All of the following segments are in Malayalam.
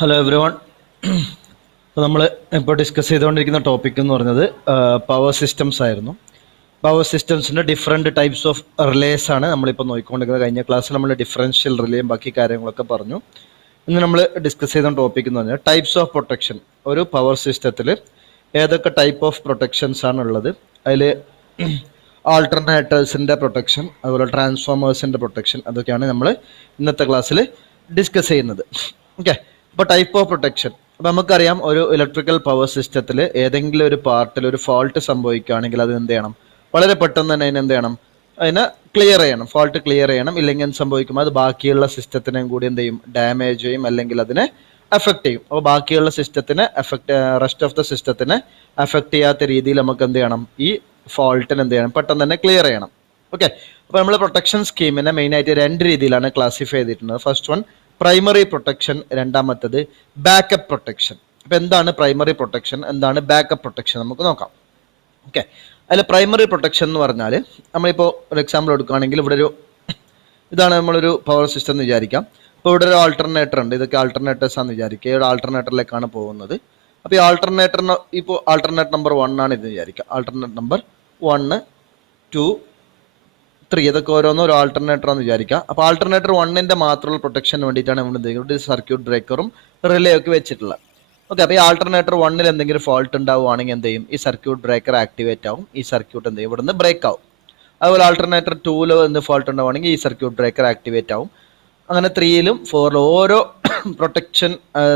Hello every one. അപ്പോൾ നമ്മൾ ഇപ്പോൾ ഡിസ്കസ് ചെയ്തുകൊണ്ടിരിക്കുന്ന ടോപ്പിക് എന്ന് പറഞ്ഞത് പവർ സിസ്റ്റംസ് ആയിരുന്നു. പവർ സിസ്റ്റംസിൻ്റെ ഡിഫറെൻറ്റ് ടൈപ്സ് ഓഫ് റിലേസ് ആണ് നമ്മളിപ്പോൾ നോക്കിക്കൊണ്ടിരിക്കുന്നത്. കഴിഞ്ഞ ക്ലാസ്സിൽ നമ്മൾ ഡിഫറൻഷ്യൽ റിലേയും ബാക്കി കാര്യങ്ങളൊക്കെ പറഞ്ഞു. ഇന്ന് നമ്മൾ ഡിസ്കസ് ചെയ്ത ടോപ്പിക് എന്ന് പറഞ്ഞാൽ ടൈപ്സ് ഓഫ് പ്രൊട്ടക്ഷൻ. ഒരു പവർ സിസ്റ്റത്തിൽ ഏതൊക്കെ ടൈപ്പ് ഓഫ് പ്രൊട്ടക്ഷൻസ് ആണ് ഉള്ളത്, അതിൽ ആൾട്ടർനേറ്റേഴ്സിൻ്റെ പ്രൊട്ടക്ഷൻ, അതുപോലെ ട്രാൻസ്ഫോമേഴ്സിൻ്റെ പ്രൊട്ടക്ഷൻ, അതൊക്കെയാണ് നമ്മൾ ഇന്നത്തെ ക്ലാസ്സിൽ ഡിസ്കസ് ചെയ്യുന്നത്. ഓക്കെ, അപ്പോൾ ടൈപ്പ് ഓഫ് പ്രൊട്ടക്ഷൻ. അപ്പോൾ നമുക്കറിയാം, ഒരു ഇലക്ട്രിക്കൽ പവർ സിസ്റ്റത്തിൽ ഏതെങ്കിലും ഒരു പാർട്ടിൽ ഒരു ഫോൾട്ട് സംഭവിക്കുകയാണെങ്കിൽ അത് എന്ത് ചെയ്യണം, വളരെ പെട്ടെന്ന് തന്നെ അതിന് എന്ത് ചെയ്യണം, അതിനെ ക്ലിയർ ചെയ്യണം, ഫോൾട്ട് ക്ലിയർ ചെയ്യണം. ഇല്ലെങ്കിൽ എന്ത് സംഭവിക്കും, അത് ബാക്കിയുള്ള സിസ്റ്റത്തിനെയും കൂടി എന്ത് ചെയ്യും, ഡാമേജ് ചെയ്യും, അല്ലെങ്കിൽ അതിനെ അഫക്റ്റ് ചെയ്യും. അപ്പോൾ ബാക്കിയുള്ള സിസ്റ്റത്തിനെ റെസ്റ്റ് ഓഫ് ദ സിസ്റ്റത്തിനെ അഫക്റ്റ് ചെയ്യാത്ത രീതിയിൽ നമുക്ക് എന്ത് ചെയ്യണം, ഈ ഫോൾട്ടിന് എന്ത് ചെയ്യണം, പെട്ടെന്ന് തന്നെ ക്ലിയർ ചെയ്യണം. ഓക്കെ, അപ്പോൾ നമ്മൾ പ്രൊട്ടക്ഷൻ സ്കീമിനെ മെയിനായിട്ട് രണ്ട് രീതിയിലാണ് ക്ലാസിഫൈ ചെയ്തിട്ടുള്ളത്. ഫസ്റ്റ് വൺ പ്രൈമറി പ്രൊട്ടക്ഷൻ, രണ്ടാമത്തത് ബാക്കപ്പ് പ്രൊട്ടക്ഷൻ. അപ്പോൾ എന്താണ് പ്രൈമറി പ്രൊട്ടക്ഷൻ, എന്താണ് ബാക്കപ്പ് പ്രൊട്ടക്ഷൻ, നമുക്ക് നോക്കാം. ഓക്കെ, അതിൽ പ്രൈമറി പ്രൊട്ടക്ഷൻ എന്ന് പറഞ്ഞാൽ നമ്മളിപ്പോൾ ഒരു എക്സാമ്പിൾ എടുക്കുകയാണെങ്കിൽ, ഇവിടെ ഒരു ഇതാണ് നമ്മളൊരു പവർ സിസ്റ്റം എന്ന് വിചാരിക്കാം. അപ്പോൾ ഇവിടെ ഒരു ആൾട്ടർനേറ്റർ ഉണ്ട്, ഇതൊക്കെ ആൾട്ടർനേറ്റേഴ്സ് ആണെന്ന് വിചാരിക്കുക. ഇവിടെ ആൾട്ടർനേറ്ററിലേക്കാണ് പോകുന്നത്. അപ്പോൾ ഈ ആൾട്ടർനേറ്ററിന് ഇപ്പോൾ ആൾട്ടർനേറ്റ് നമ്പർ 1 ആണ് ഇത് വിചാരിക്കുക. ആൾട്ടർനേറ്റ് നമ്പർ 1, 2, 3 ഇതൊക്കെ ഓരോന്നും ഒരു ആൾട്ടർനേറ്റർ എന്ന് വിചാരിക്കുക. അപ്പോൾ ആൾട്ടർനേറ്റർ 1ന്റെ മാത്രമുള്ള പ്രൊട്ടക്ഷന് വേണ്ടിയിട്ടാണ് നമ്മൾ എന്തെങ്കിലും സർക്യൂട്ട് ബ്രേക്കറും റിലേ ഒക്കെ വെച്ചിട്ടുള്ളത്. ഓക്കെ, അപ്പോൾ ഈ ആൾട്ടർനേറ്റർ 1ൽ എന്തെങ്കിലും ഫോൾട്ട് ഉണ്ടാവുകയാണെങ്കിൽ എന്ത് ചെയ്യും, ഈ സർക്യൂട്ട് ബ്രേക്കർ ആക്ടിവേറ്റ് ആവും, ഈ സർക്യൂട്ട് എന്ത് ചെയ്യും, ഇവിടുന്ന് ബ്രേക്ക് ആവും. അതുപോലെ ആൾട്ടർനേറ്റർ 2ൽ എന്ത് ഫോൾട്ട് ഉണ്ടാവുകയാണെങ്കിൽ ഈ സർക്യൂട്ട് ബ്രേക്കർ ആക്ടിവേറ്റ് ആവും. അങ്ങനെ 3ലും 4ലും ഓരോ പ്രൊട്ടക്ഷൻ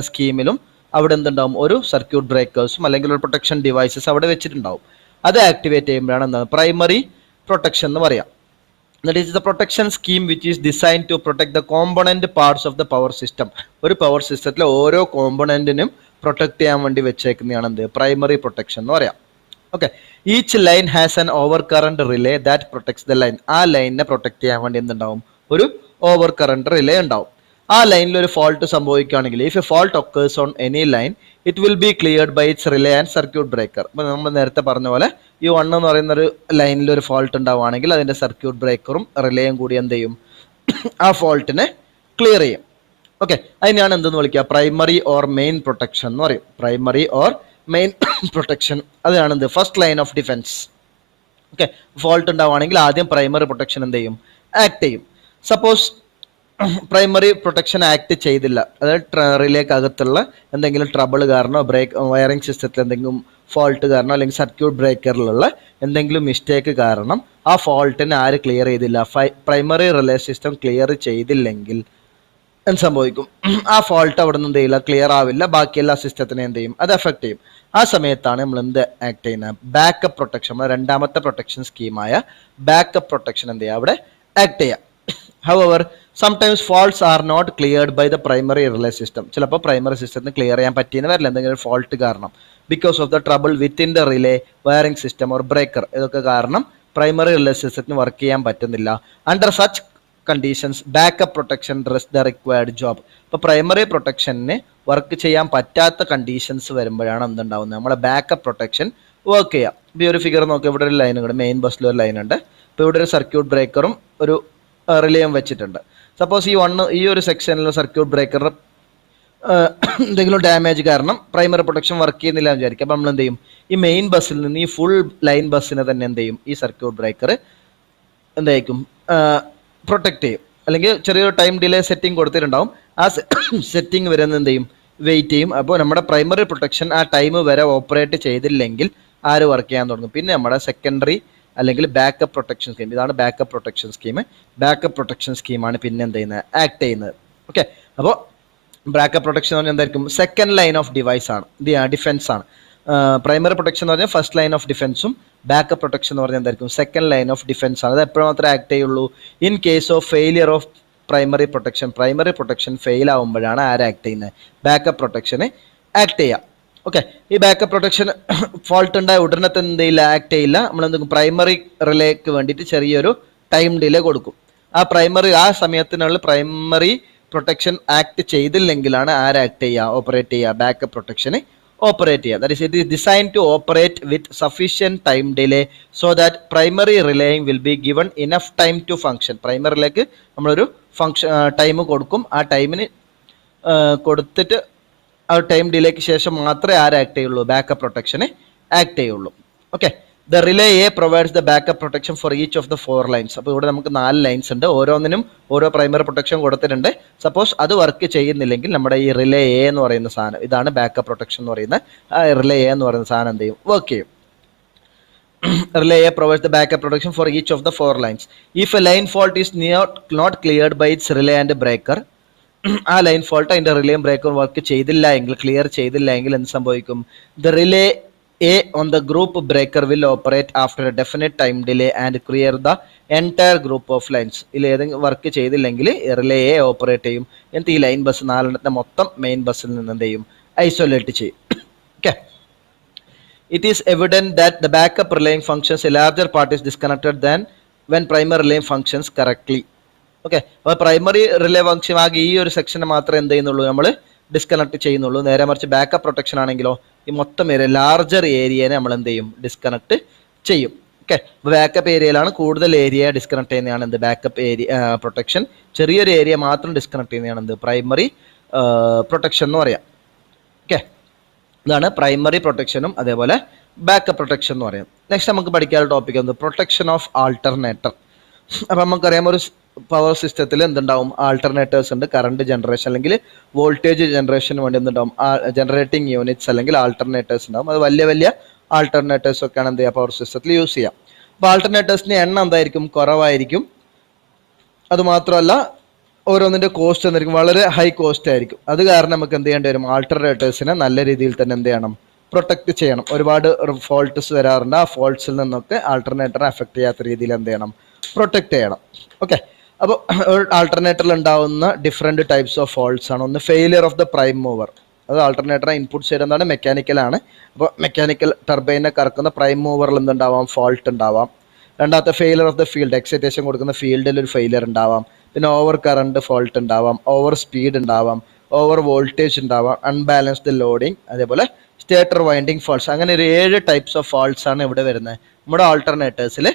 സ്കീമിലും അവിടെ എന്തുണ്ടാവും, ഒരു സർക്യൂട്ട് ബ്രേക്കേഴ്സും അല്ലെങ്കിൽ ഒരു പ്രൊട്ടക്ഷൻ ഡിവൈസസ് അവിടെ വെച്ചിട്ടുണ്ടാവും. അത് ആക്ടിവേറ്റ് ചെയ്യുമ്പോഴാണ് എന്താണ് പ്രൈമറി പ്രൊട്ടക്ഷൻ എന്ന് പറയാം. That is the protection scheme which is designed to protect the component parts of the power system. ഒരു പവർ സിസ്റ്റത്തിലെ ഓരോ കോമ്പണന്റിനും പ്രൊട്ടക്ട് ചെയ്യാൻ വേണ്ടി വെച്ചേക്കുന്നതാണ് എന്ത്, പ്രൈമറി പ്രൊട്ടക്ഷൻ എന്ന് പറയാം. Okay, each line has an over current relay that protects the line. ആ ലൈനിനെ പ്രൊട്ടക്ട് ചെയ്യാൻ വേണ്ടി എന്തുണ്ടാവും, ഒരു ഓവർ കറണ്ട് റിലേ ഉണ്ടാവും. ആ ലൈനിൽ ഒരു ഫോൾട്ട് സംഭവിക്കുകയാണെങ്കിൽ, if a fault occurs on any line it will be cleared by its relay and circuit breaker. അപ്പോൾ നമ്മൾ നേരത്തെ പറഞ്ഞ പോലെ ഈ 1 എന്ന് പറയുന്ന ഒരു ലൈനിൽ ഒരു ഫോൾട്ട് ഉണ്ടാവുകയാണെങ്കിൽ അതിൻ്റെ സർക്യൂട്ട് ബ്രേക്കറും റിലേയും കൂടി എന്ത് ചെയ്യും, ആ ഫോൾട്ടിനെ ക്ലിയർ ചെയ്യും. ഓക്കെ, അതിനെയാണ് എന്തെന്ന് വിളിക്കുക, പ്രൈമറി ഓർ മെയിൻ പ്രൊട്ടക്ഷൻ എന്ന് പറയും. പ്രൈമറി ഓർ മെയിൻ പ്രൊട്ടക്ഷൻ, അതാണ് എന്ത്, first line of defence. Okay, fault ഉണ്ടാവുകയാണെങ്കിൽ ആദ്യം പ്രൈമറി പ്രൊട്ടക്ഷൻ എന്ത് ചെയ്യും, ആക്ട് ചെയ്യും. സപ്പോസ് പ്രൈമറി പ്രൊട്ടക്ഷൻ ആക്ട് ചെയ്തില്ല, അതായത് റിലേക്ക് അകത്തുള്ള എന്തെങ്കിലും ട്രബിൾ കാരണോ വയറിംഗ് സിസ്റ്റത്തിൽ എന്തെങ്കിലും ഫോൾട്ട് കാരണം അല്ലെങ്കിൽ സർക്യൂട്ട് ബ്രേക്കറിലുള്ള എന്തെങ്കിലും മിസ്റ്റേക്ക് കാരണം ആ ഫോൾട്ടിനെ ആര് ക്ലിയർ ചെയ്തില്ല, പ്രൈമറി റിലേ സിസ്റ്റം ക്ലിയർ ചെയ്തില്ലെങ്കിൽ എന്ത് സംഭവിക്കും, ആ ഫോൾട്ട് അവിടെ നിന്ന് എന്ത് ചെയ്യില്ല, ക്ലിയർ ആവില്ല, ബാക്കി എല്ലാ സിസ്റ്റത്തിനെ എന്ത് ചെയ്യും, അത് എഫക്ട് ചെയ്യും. ആ സമയത്താണ് നമ്മൾ എന്ത് ആക്ട് ചെയ്യുന്നത്, ബാക്കപ്പ് പ്രൊട്ടക്ഷൻ, രണ്ടാമത്തെ പ്രൊട്ടക്ഷൻ സ്കീമായ ബാക്കപ്പ് പ്രൊട്ടക്ഷൻ എന്ത് ചെയ്യുക, അവിടെ ആക്ട് ചെയ്യാം. However, sometimes faults are not cleared by the primary relay system. ചിലപ്പോൾ പ്രൈമറി സിസ്റ്റത്തിന് ക്ലിയർ ചെയ്യാൻ പറ്റിയെന്ന് വരില്ല, എന്തെങ്കിലും ഫോൾട്ട് കാരണം, because of the trouble within the relay, wiring system or breaker, ഇതൊക്കെ കാരണം പ്രൈമറി റിലേ സിസ്റ്റത്തിന് വർക്ക് ചെയ്യാൻ പറ്റുന്നില്ല. Under such conditions backup protection does the required job. ഇപ്പോൾ പ്രൈമറി പ്രൊട്ടക്ഷന് വർക്ക് ചെയ്യാൻ പറ്റാത്ത കണ്ടീഷൻസ് വരുമ്പോഴാണ് എന്തുണ്ടാവുന്നത്, നമ്മളെ ബാക്കപ്പ് പ്രൊട്ടക്ഷൻ വർക്ക് ചെയ്യാം. ഇപ്പോൾ ഈ ഒരു ഫിഗർ നോക്കി, ഇവിടെ ഒരു ലൈൻ കൂടെ, മെയിൻ ബസ്സിൽ ഒരു ലൈൻ ഉണ്ട്. ഇപ്പോൾ ഇവിടെ ഒരു സർക്യൂട്ട് ബ്രേക്കറും ഒരു റിലേയും വെച്ചിട്ടുണ്ട്. സപ്പോസ് ഈ ഒരു സെക്ഷനിൽ സർക്യൂട്ട് ബ്രേക്കർ എന്തെങ്കിലും ഡാമേജ് കാരണം പ്രൈമറി പ്രൊട്ടക്ഷൻ വർക്ക് ചെയ്യുന്നില്ല എന്ന് വിചാരിക്കും. അപ്പോൾ നമ്മൾ എന്ത് ചെയ്യും, ഈ മെയിൻ ബസ്സിൽ നിന്ന് ഈ ഫുൾ ലൈൻ ബസ്സിനെ തന്നെ എന്ത് ചെയ്യും, ഈ സർക്യൂട്ട് ബ്രേക്കർ എന്തായിരിക്കും, പ്രൊട്ടക്ട് ചെയ്യും. അല്ലെങ്കിൽ ചെറിയൊരു ടൈം ഡിലേ സെറ്റിംഗ് കൊടുത്തിട്ടുണ്ടാവും, ആ സെറ്റിംഗ് വരെ എന്ത് ചെയ്യും, വെയിറ്റ് ചെയ്യും. അപ്പോൾ നമ്മുടെ പ്രൈമറി പ്രൊട്ടക്ഷൻ ആ ടൈം വരെ ഓപ്പറേറ്റ് ചെയ്തില്ലെങ്കിൽ ആര് വർക്ക് ചെയ്യാൻ തുടങ്ങും, പിന്നെ നമ്മുടെ സെക്കൻഡറി അല്ലെങ്കിൽ ബാക്കപ്പ് പ്രൊട്ടക്ഷൻ സ്കീം, ഇതാണ് backup protection scheme. Backup protection സ്കീമാണ് പിന്നെ എന്ത് ചെയ്യുന്നത്, ആക്ട് ചെയ്യുന്നത്. ഓക്കെ, അപ്പോൾ ബാക്കപ്പ് പ്രൊട്ടക്ഷൻ എന്ന് പറഞ്ഞാൽ എന്തായിരിക്കും, സെക്കൻഡ് ലൈൻ ഓഫ് ഡിവൈസ് ആണ്, ഡിഫെൻസ് ആണ്. പ്രൈമറി പ്രൊട്ടക്ഷൻ എന്ന് പറഞ്ഞാൽ ഫസ്റ്റ് ലൈൻ ഓഫ് ഡിഫെൻസും ബാക്കപ്പ് പ്രൊട്ടക്ഷൻ എന്ന് പറഞ്ഞാൽ എന്തായിരിക്കും, സെക്കൻഡ് ലൈൻ ഓഫ് ഡിഫെൻസ് ആണ്. അത് എപ്പോഴും മാത്രമേ ആക്ട് ചെയ്യുള്ളൂ, in case of failure of primary protection. Primary protection fail ആകുമ്പോഴാണ് ആര് ആക്ട് ചെയ്യുന്നത്, ബാക്കപ്പ് പ്രൊട്ടക്ഷന് ആക്ട് ചെയ്യുക. ഓക്കെ, ഈ ബാക്കപ്പ് പ്രൊട്ടക്ഷൻ ഫോൾട്ട് ഉണ്ടായ ഉടനെ തന്നെ എന്ത് ചെയ്യില്ല, ആക്ട് ചെയ്യില്ല. നമ്മളെന്തെങ്കിലും പ്രൈമറി റിലേക്ക് വേണ്ടിയിട്ട് ചെറിയൊരു ടൈം ഡിലേ കൊടുക്കും. ആ സമയത്തിനുള്ളിൽ പ്രൈമറി പ്രൊട്ടക്ഷൻ ആക്ട് ചെയ്തില്ലെങ്കിലാണ് ആര് ആക്ട് ചെയ്യുക, ഓപ്പറേറ്റ് ചെയ്യുക, ബാക്കപ്പ് പ്രൊട്ടക്ഷന് ഓപ്പറേറ്റ് ചെയ്യുക. That is it is design to operate with sufficient time delay so that primary relaying will be given enough time to function. പ്രൈമറിയിലേക്ക് നമ്മളൊരു ടൈം കൊടുക്കും, ആ ടൈമിന് കൊടുത്തിട്ട് ആ ടൈം ഡിലേക്ക് ശേഷം മാത്രമേ ആര് ആക്ട് ചെയ്യുള്ളൂ, ബാക്കപ്പ് പ്രൊട്ടക്ഷന് ആക്ട് ചെയ്യുള്ളൂ. Okay, the relay A provides the backup protection for each of the 4 lines. അപ്പോൾ ഇവിടെ നമുക്ക് 4 ലൈൻസ് ഉണ്ട്, ഓരോന്നിനും ഓരോ പ്രൈമറി പ്രൊട്ടക്ഷൻ കൊടുത്തിട്ടുണ്ട്. സപ്പോസ് അത് വർക്ക് ചെയ്യുന്നില്ലെങ്കിൽ നമ്മുടെ ഈ റിലേ എ എന്ന് പറയുന്ന സാധനം, ഇതാണ് ബാക്കപ്പ് പ്രൊട്ടക്ഷൻ എന്ന് പറയുന്ന ആ റിലേ എ എന്ന് പറയുന്ന സാധനം എന്ത് ചെയ്യും, വർക്ക് ചെയ്യും. Relay A provides the backup protection for each of the 4 lines. If a line fault is not cleared by its relay and breaker, ആ ലൈൻ ഫോൾട്ട് അതിൻ്റെ റിലേയും ബ്രേക്കറും വർക്ക് ചെയ്തില്ല എങ്കിൽ, ക്ലിയർ ചെയ്തില്ല എങ്കിൽ എന്ത് സംഭവിക്കും, the relay A on the group breaker will operate after A definite time delay and clear the entire group of lines. ഇതിൽ ഏതെങ്കിലും വർക്ക് ചെയ്തില്ലെങ്കിൽ റിലേ എ ഓപ്പറേറ്റ് ചെയ്യും, എന്നിട്ട് ഈ ലൈൻ ബസ് 4 മൊത്തം മെയിൻ ബസ്സിൽ നിന്ന് എന്ത് ചെയ്യും, ഐസൊലേറ്റ് ചെയ്യും. Okay, it is evident that the backup relaying functions a larger part is disconnected than when primary relaying functions correctly. Okay, അപ്പോൾ പ്രൈമറി റിലേ ഫംഗ്ഷൻ ആകെ ഈ ഒരു സെക്ഷനെ മാത്രമേ എന്ത് ചെയ്യുന്നുള്ളൂ, നമ്മൾ ഡിസ്കണക്ട് ചെയ്യുന്നുള്ളൂ. നേരെ മറിച്ച് ബാക്കപ്പ് പ്രൊട്ടക്ഷൻ ആണെങ്കിലോ ഈ മൊത്തം ഏരിയ, ലാർജർ ഏരിയനെ നമ്മൾ എന്ത് ചെയ്യും, ഡിസ്കണക്ട് ചെയ്യും. ഓക്കെ, അപ്പോൾ ബാക്കപ്പ് ഏരിയയിലാണ് കൂടുതൽ ഏരിയ ഡിസ്കണക്ട് ചെയ്യുന്നതാണ് എന്ത്, ബാക്കപ്പ് ഏരിയ പ്രൊട്ടക്ഷൻ. ചെറിയൊരു ഏരിയ മാത്രം ഡിസ്കണക്ട് ചെയ്യുന്നതാണ് എന്ത്, പ്രൈമറി പ്രൊട്ടക്ഷൻ എന്ന് പറയാം. ഓക്കെ, ഇതാണ് പ്രൈമറി പ്രൊട്ടക്ഷനും അതേപോലെ ബാക്കപ്പ് പ്രൊട്ടക്ഷൻ എന്ന് പറയാം. നെക്സ്റ്റ് നമുക്ക് പഠിക്കാനുള്ള ടോപ്പിക് എന്ത്, പ്രൊട്ടക്ഷൻ ഓഫ് ആൾട്ടർനേറ്റർ. അപ്പം നമുക്കറിയാം ഒരു പവർ സിസ്റ്റത്തിൽ എന്തുണ്ടാവും, ആൾട്ടർനേറ്റേഴ്സ് ഉണ്ട്. കറണ്ട് ജനറേഷൻ അല്ലെങ്കിൽ വോൾട്ടേജ് ജനറേഷന് വേണ്ടി എന്തുണ്ടാവും, ജനറേറ്റിംഗ് യൂണിറ്റ്സ് അല്ലെങ്കിൽ ആൾട്ടർനേറ്റേഴ്സ് ഉണ്ടാവും. അത് വലിയ വലിയ ആൾട്ടർനേറ്റേഴ്സ് ഒക്കെയാണ് എന്ത് ചെയ്യുക, പവർ സിസ്റ്റത്തിൽ യൂസ് ചെയ്യാം. അപ്പോൾ ആൾട്ടർനേറ്റേഴ്സിൻ്റെ എണ്ണം എന്തായിരിക്കും, കുറവായിരിക്കും. അതുമാത്രമല്ല ഓരോന്നിൻ്റെ കോസ്റ്റ് എന്തായിരിക്കും, വളരെ ഹൈ കോസ്റ്റ് ആയിരിക്കും. അത് കാരണം നമുക്ക് എന്ത് ചെയ്യേണ്ടി വരും, ആൾട്ടർനേറ്റേഴ്സിനെ നല്ല രീതിയിൽ തന്നെ എന്ത് ചെയ്യണം, പ്രൊട്ടക്ട് ചെയ്യണം. ഒരുപാട് ഫോൾട്ട്സ് വരാറുണ്ട്, ആ ഫോൾട്ട്സിൽ നിന്നൊക്കെ ആൾട്ടർനേറ്ററെ അഫക്റ്റ് ചെയ്യാത്ത രീതിയിൽ എന്ത് ചെയ്യണം, പ്രൊട്ടക്ട് ചെയ്യണം. ഓക്കെ, അപ്പോൾ ആൾട്ടർനേറ്ററിൽ ഉണ്ടാവുന്ന ഡിഫറെൻറ്റ് ടൈപ്സ് ഓഫ് ഫോൾട്ട്സ് ആണ്. ഒന്ന് ഫെയിലിയർ ഓഫ് ദ പ്രൈം മൂവർ, അത് ആൾട്ടർനേറ്ററെ ഇൻപുട്ട് ചെയ്യുന്നതാണ്, മെക്കാനിക്കലാണ്. അപ്പോൾ മെക്കാനിക്കൽ ടർബൈനെ കറക്കുന്ന പ്രൈം മൂവറിൽ എന്തുണ്ടാവാം, ഫോൾട്ട് ഉണ്ടാവാം. രണ്ടാമത്തെ failure of the field, excitation കൊടുക്കുന്ന ഫീൽഡിൽ ഒരു ഫെയിലിയർ ഉണ്ടാവാം. പിന്നെ ഓവർ കറണ്ട് ഫോൾട്ട് ഉണ്ടാവാം, ഓവർ സ്പീഡ് ഉണ്ടാവാം, ഓവർ വോൾട്ടേജ് ഉണ്ടാവാം, അൺബാലൻസ്ഡ് ലോഡിങ്, അതേപോലെ സ്റ്റേറ്റർ വൈൻഡിങ് ഫോൾട്ട്സ്. അങ്ങനെ ഒരു 7 ടൈപ്സ് ഓഫ് ഫോൾട്ട്സ് ആണ് ഇവിടെ വരുന്നത്, നമ്മുടെ ആൾട്ടർനേറ്റേഴ്സിൽ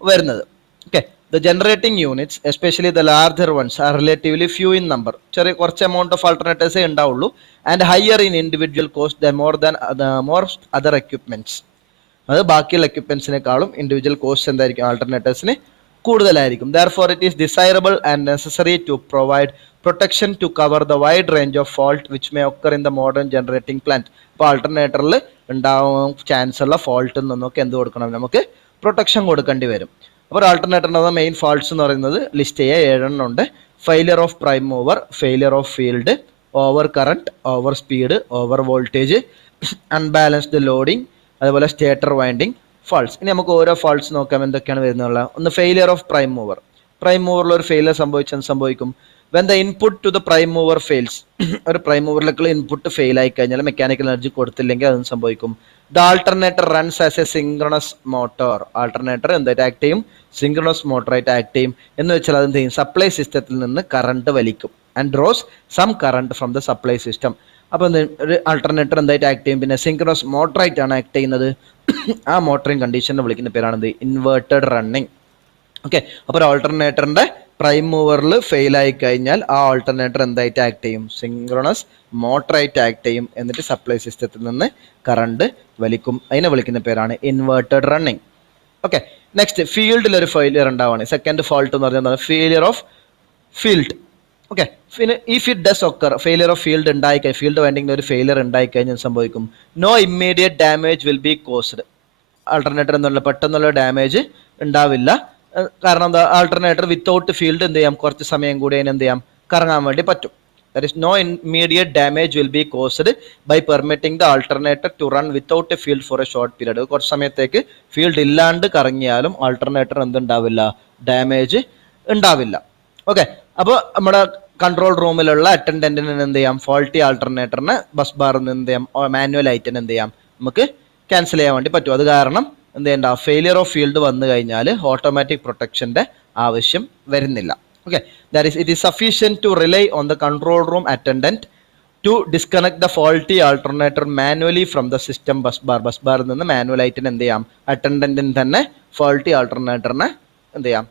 വരുന്നത്. Okay, the generating units especially the larger ones are relatively few in number. കുറച്ച് എമൗണ്ട് ഓഫ് ആൾട്ടർനേറ്റേഴ്സേ ഉണ്ടാവുള്ളൂ. And higher in individual cost more other equipments. അത് ബാക്കിയുള്ള എക്യുപ്മെന്റ്സിനേക്കാളും ഇൻഡിവിജ്വൽ കോസ്റ്റ് എന്തായിരിക്കും, ആൾട്ടർനേറ്റേഴ്സിന് കൂടുതലായിരിക്കും. Therefore, it is desirable and necessary to provide protection to cover the wide range of fault which may occur in the modern generating plant. അപ്പോൾ ആൾട്ടർനേറ്ററിൽ ഉണ്ടാവാൻ ചാൻസ് ഉള്ള ഫോൾട്ടിൽ നിന്നൊക്കെ എന്ത് കൊടുക്കണം, നമുക്ക് പ്രൊട്ടക്ഷൻ കൊടുക്കേണ്ടി വരും. അപ്പോൾ ആൾട്ടർനേറ്ററിൻ്റെ മെയിൻ ഫോൾട്ട്സ് എന്ന് പറയുന്നത് ലിസ്റ്റ് ചെയ്യുക, 7 എണ്ണം ഉണ്ട്. Failure of prime mover, failure of field, over current, over speed, over voltage, unbalanced loading, അതുപോലെ സ്റ്റേറ്റർ വൈൻഡിങ് ഫോൾട്ട്സ്. ഇനി നമുക്ക് ഓരോ ഫോൾട്ട്സ് നോക്കാം എന്തൊക്കെയാണ് വരുന്നുള്ള. ഒന്ന് failure of prime mover. Prime മൂവറിൽ ഒരു ഫെയിലിയർ സംഭവിക്കും when the input to the prime mover fails. ഒരു പ്രൈം മൂവറിലേക്കുള്ള ഇൻപുട്ട് ഫെയിൽ ആയി കഴിഞ്ഞാൽ, മെക്കാനിക്കൽ എനർജി കൊടുത്തില്ലെങ്കിൽ അതും സംഭവിക്കും. The alternator runs as a synchronous motor. Alternator എന്തായിട്ട് ആക്ട് ചെയ്യും, സിങ്ക്രണസ് മോട്ടറായിട്ട് ആക്ട് ചെയ്യും. എന്ന് വെച്ചാൽ അതെന്ത് ചെയ്യും, സപ്ലൈ സിസ്റ്റത്തിൽ നിന്ന് കറണ്ട് വലിക്കും. And draws some current from the supply system. അപ്പോൾ ഒരു ആൾട്ടർനേറ്റർ എന്തായിട്ട് ആക്ട് ചെയ്യും, പിന്നെ സിങ്ക്രണസ് മോട്ടറായിട്ടാണ് ആക്ട് ചെയ്യുന്നത്. ആ മോട്ടറിങ് കണ്ടീഷനെ വിളിക്കുന്ന പേരാണെന്ത്, ഇൻവേർട്ടഡ് റണ്ണിങ്. ഓക്കെ, അപ്പോൾ ഒരു ആൾട്ടർനേറ്ററിൻ്റെ പ്രൈം മൂവറിൽ ഫെയിൽ ആയി കഴിഞ്ഞാൽ ആ ആൾട്ടർനേറ്റർ എന്തായിട്ട് ആക്ട് ചെയ്യും, സിങ്ക്രണസ് മോട്ടറായിട്ട് ആക്ട് ചെയ്യും. എന്നിട്ട് സപ്ലൈ സിസ്റ്റത്തിൽ നിന്ന് കറണ്ട് വലിക്കും. അതിനെ വിളിക്കുന്ന പേരാണ് ഇൻവേർട്ടഡ് റണ്ണിങ്. ഓക്കെ, നെക്സ്റ്റ് ഫീൽഡിൽ ഒരു ഫെയിലിയർ ഉണ്ടാവുകയാണ്. സെക്കൻഡ് ഫോൾട്ട് എന്ന് പറഞ്ഞാൽ ഫെയിലിയർ ഓഫ് ഫീൽഡ്. ഓക്കെ, പിന്നെ if it does occur, failure of field ഉണ്ടായിക്കഴിഞ്ഞാൽ, ഫീൽഡ് വൈൻഡിങ്ങിൽ ഒരു ഫെയിലിയർ ഉണ്ടായിക്കഴിഞ്ഞാൽ സംഭവിക്കും, no immediate damage will be caused. Alternator എന്നുള്ള പെട്ടെന്നുള്ള ഡാമേജ് ഉണ്ടാവില്ല. കാരണം എന്താ, ആൾട്ടർനേറ്റർ വിത്തൗട്ട് ഫീൽഡ് എന്ത് ചെയ്യാം, കുറച്ച് സമയം കൂടി അതിന് എന്ത് ചെയ്യാം, കറങ്ങാൻ വേണ്ടി പറ്റും. There is no immediate damage will be caused by permitting the alternator to run without a field for a short period. കുറച്ച് സമയത്തേക്ക് ഫീൽഡ് ഇല്ലാണ്ട് കറങ്ങിയാലും ആൾട്ടർനേറ്റർ എന്തുണ്ടാവില്ല, ഡാമേജ് ഉണ്ടാവില്ല. ഓക്കെ, അപ്പോൾ നമ്മുടെ കൺട്രോൾ റൂമിലുള്ള അറ്റൻഡന്റിന് എന്ത് ചെയ്യാം, ഫോൾട്ടി ആൾട്ടർനേറ്ററിന് ബസ് ബാറിൽ നിന്ന് എന്ത് ചെയ്യാം, മാനുവൽ ആയിട്ട് എന്ത് ചെയ്യാം, നമുക്ക് ക്യാൻസൽ ചെയ്യാൻ വേണ്ടി പറ്റും. അത് കാരണം എന്ത് ചെയ്യണ്ട, ഫെയിലിയർ ഓഫ് ഫീൽഡ് വന്നു കഴിഞ്ഞാൽ ഓട്ടോമാറ്റിക് പ്രൊട്ടക്ഷൻ്റെ ആവശ്യം വരുന്നില്ല. Okay, that is it is sufficient to rely on the control room attendant to disconnect the faulty alternator manually from the system bus bar. Bus ബാറിൽ നിന്ന് മാനുവലായിട്ട് എന്ത് ചെയ്യാം, അറ്റൻഡന്റിന് തന്നെ ഫോൾട്ടി ആൾട്ടർനേറ്ററിനെ എന്ത് ചെയ്യാം,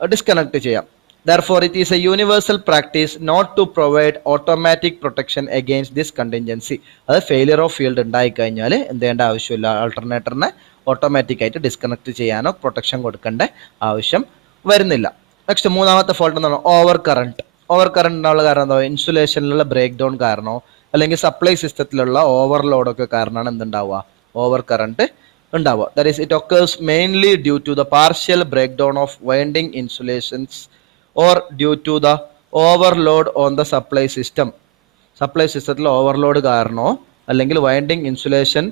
ഡിസ്കണക്ട് ചെയ്യാം. Therefore, it is a universal practice not to provide automatic protection against this contingency. അത് ഫെയിലിയർ ഓഫ് ഫീൽഡ് ഉണ്ടായി കഴിഞ്ഞാൽ എന്ത് ചെയ്യേണ്ട ആവശ്യമില്ല, ആൾട്ടർനേറ്ററിനെ ഓട്ടോമാറ്റിക്കായിട്ട് ഡിസ്കണക്ട് ചെയ്യാനോ പ്രൊട്ടക്ഷൻ കൊടുക്കേണ്ട ആവശ്യം വരുന്നില്ല. നെക്സ്റ്റ് മൂന്നാമത്തെ ഫോൾട്ട് എന്ന് പറഞ്ഞാൽ ഓവർ കറണ്ട്. ഓവർ കറണ്ട് ഉണ്ടാവുള്ള കാരണം എന്താ, ഇൻസുലേഷനിലുള്ള ബ്രേക്ക് ഡൗൺ കാരണമോ അല്ലെങ്കിൽ സപ്ലൈ സിസ്റ്റത്തിലുള്ള ഓവർലോഡൊക്കെ കാരണമാണ് എന്തുണ്ടാവുക, ഓവർ കറണ്ട് ഉണ്ടാവുക. That is it occurs mainly due to the partial break down of winding insulations or due to the overload on the supply system. Supply സിസ്റ്റത്തിൽ ഓവർലോഡ് കാരണമോ അല്ലെങ്കിൽ വൈൻഡിങ് ഇൻസുലേഷൻ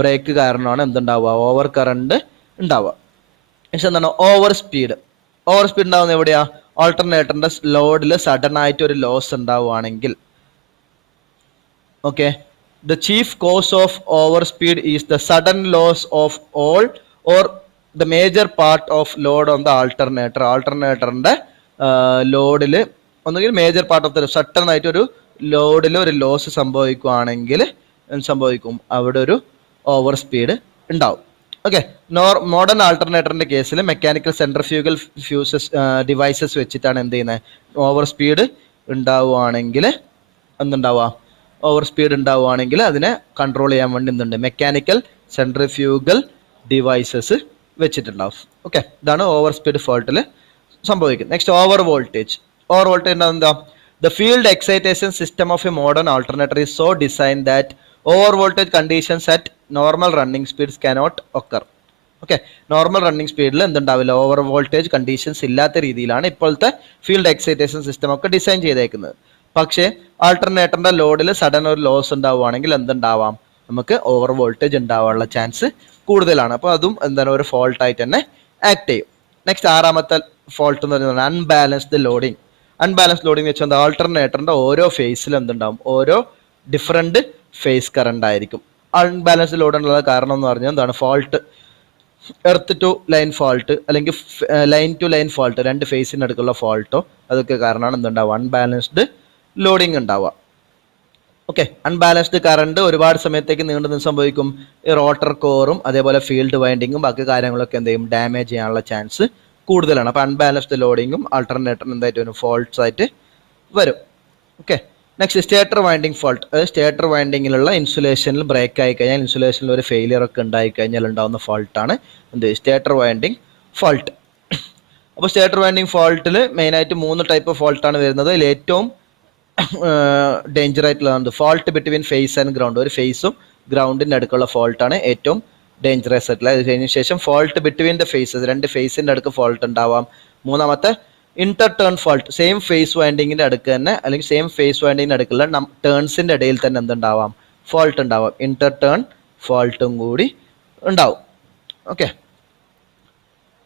ബ്രേക്ക് കാരണമാണ് എന്തുണ്ടാവുക, ഓവർ കറണ്ട് ഉണ്ടാവുക. പക്ഷെ എന്താണ് ഓവർ സ്പീഡ്. ഓവർ സ്പീഡ് ഉണ്ടാവുന്നത് എവിടെയാ, ഓൾട്ടർനേറ്ററിന്റെ ലോഡിൽ സഡൻ ആയിട്ട് ഒരു ലോസ് ഉണ്ടാവുകയാണെങ്കിൽ. Okay, the chief cause of overspeed is the sudden loss of all or the major part of load on the alternator. ആൾട്ടർനേറ്ററിന്റെ ലോഡിൽ ഒന്നുകിൽ major part of the sudden ആയിട്ട് ഒരു ലോഡിൽ ഒരു ലോസ് സംഭവിക്കുകയാണെങ്കിൽ സംഭവിക്കും, അവിടെ ഒരു ഓവർ സ്പീഡ് ഉണ്ടാവും. ഓക്കെ, മോഡേൺ ആൾട്ടർനേറ്ററിന്റെ കേസിൽ മെക്കാനിക്കൽ സെൻട്രിഫ്യൂഗൽ ഫ്യൂസസ് ഡിവൈസസ് വെച്ചിട്ടാണ് എന്ത് ചെയ്യുന്നത്, ഓവർ സ്പീഡ് ഉണ്ടാവുകയാണെങ്കിൽ എന്തുണ്ടാവുക, ഓവർ സ്പീഡ് ഉണ്ടാവുകയാണെങ്കിൽ അതിനെ കൺട്രോൾ ചെയ്യാൻ വേണ്ടി എന്തുണ്ട്, മെക്കാനിക്കൽ സെൻട്രിഫ്യൂഗൽ ഡിവൈസസ് വെച്ചിട്ടുണ്ടാവും. ഓക്കെ, ഇതാണ് ഓവർ സ്പീഡ് ഫോൾട്ടിൽ സംഭവിക്കുന്നത്. Next over voltage. Over voltage എന്താ, the field excitation system of a modern alternator is so design that over voltage conditions at normal running speeds cannot occur. Okay, normal running സ്പീഡിൽ എന്തുണ്ടാവില്ല, ഓവർ വോൾട്ടേജ് കണ്ടീഷൻസ് ഇല്ലാത്ത രീതിയിലാണ് ഇപ്പോഴത്തെ ഫീൽഡ് എക്സൈറ്റേഷൻ സിസ്റ്റം ഒക്കെ ഡിസൈൻ ചെയ്തേക്കുന്നത്. പക്ഷേ ആൾട്ടർനേറ്ററിന്റെ ലോഡിൽ സഡൻ ഒരു ലോസ് ഉണ്ടാവുകയാണെങ്കിൽ എന്തുണ്ടാവാം, നമുക്ക് ഓവർ വോൾട്ടേജ് ഉണ്ടാവാനുള്ള ചാൻസ് കൂടുതലാണ്. അപ്പോൾ അതും എന്താണ് ഒരു ഫോൾട്ടായിട്ട് തന്നെ ആക്ട് ചെയ്യും. നെക്സ്റ്റ് ആറാമത്തെ ഫോൾട്ട് എന്ന് പറയുന്നത് അൺബാലൻസ്ഡ് ലോഡിങ്. അൺബാലൻസ്ഡ് ലോഡിങ് വെച്ചാൽ എന്താ, ആൾട്ടർനേറ്ററിന്റെ ഓരോ ഫേസിലും എന്തുണ്ടാവും, ഓരോ ഡിഫറെന്റ് ഫേസ് കറണ്ട് ആയിരിക്കും. അൺബാലൻസ്ഡ് ലോഡ് എന്നുള്ള കാരണം എന്ന് പറഞ്ഞാൽ എന്താണ്, fault earth to line fault അല്ലെങ്കിൽ ലൈൻ ടു ലൈൻ ഫോൾട്ട്, രണ്ട് ഫേസിൻ്റെ അടുക്കുള്ള ഫോൾട്ടോ അതൊക്കെ കാരണമാണ് എന്തുണ്ടാവുക, അൺബാലൻസ്ഡ് ലോഡിങ് ഉണ്ടാവുക. ഓക്കെ, അൺബാലൻസ്ഡ് കറണ്ട് ഒരുപാട് സമയത്തേക്ക് നീണ്ടു സംഭവിക്കും. ഈ റോട്ടർ കോറും അതേപോലെ ഫീൽഡ് വൈൻഡിങ്ങും ബാക്കി കാര്യങ്ങളൊക്കെ എന്ത് ചെയ്യും, ഡാമേജ് ചെയ്യാനുള്ള ചാൻസ് കൂടുതലാണ്. അപ്പോൾ അൺബാലൻസ്ഡ് ലോഡിങ്ങും ആൾട്ടർനേറ്ററിന് എന്തായിട്ട് വരും, ഫോൾട്ട്സ് ആയിട്ട് വരും. Okay, next stator winding fault. Stator വൈൻഡിങ്ങിലുള്ള ഇൻസുലേഷനിൽ ബ്രേക്ക് ആയി കഴിഞ്ഞാൽ, ഇൻസുലേഷനിൽ ഒരു ഫെയിലിയർ ഒക്കെ ഉണ്ടായി കഴിഞ്ഞാൽ ഉണ്ടാകുന്ന ഫോൾട്ടാണ് എന്ത്, സ്റ്റേറ്റർ വൈൻഡിങ് ഫോൾട്ട്. അപ്പോൾ സ്റ്റേറ്റർ വൈൻഡിങ് ഫോൾട്ടിൽ മെയിനായിട്ട് 3 ടൈപ്പ് ഫോൾട്ടാണ് വരുന്നത്. അതിൽ ഏറ്റവും ഡേഞ്ചർ ആയിട്ടുള്ളതാണ് fault between phase and ground. ഒരു ഫേസും ഗ്രൗണ്ടിൻ്റെ അടുക്കുള്ള ഫോൾട്ടാണ് ഏറ്റവും ഡേഞ്ചറസ് ആയിട്ടുള്ള. അത് കഴിഞ്ഞ ശേഷം ഫോൾട്ട് ബിറ്റ്വീൻ ദ ഫേസസ്, രണ്ട് ഫേസിൻ്റെ അടുക്ക് ഫോൾട്ട് ഉണ്ടാവാം. മൂന്നാമത്തെ inter turn fault, same phase വൈൻഡിങ്ങിൻ്റെ അടുക്ക് തന്നെ അല്ലെങ്കിൽ സെയിം ഫേസ് വൈൻഡിങ്ങിൻ്റെ അടുക്കുള്ള ടേൺസിൻ്റെ ഇടയിൽ തന്നെ എന്തുണ്ടാവാം, ഫോൾട്ട് ഉണ്ടാവാം. ഇന്റർ ടേൺ ഫോൾട്ടും കൂടി ഉണ്ടാവും. ഓക്കെ,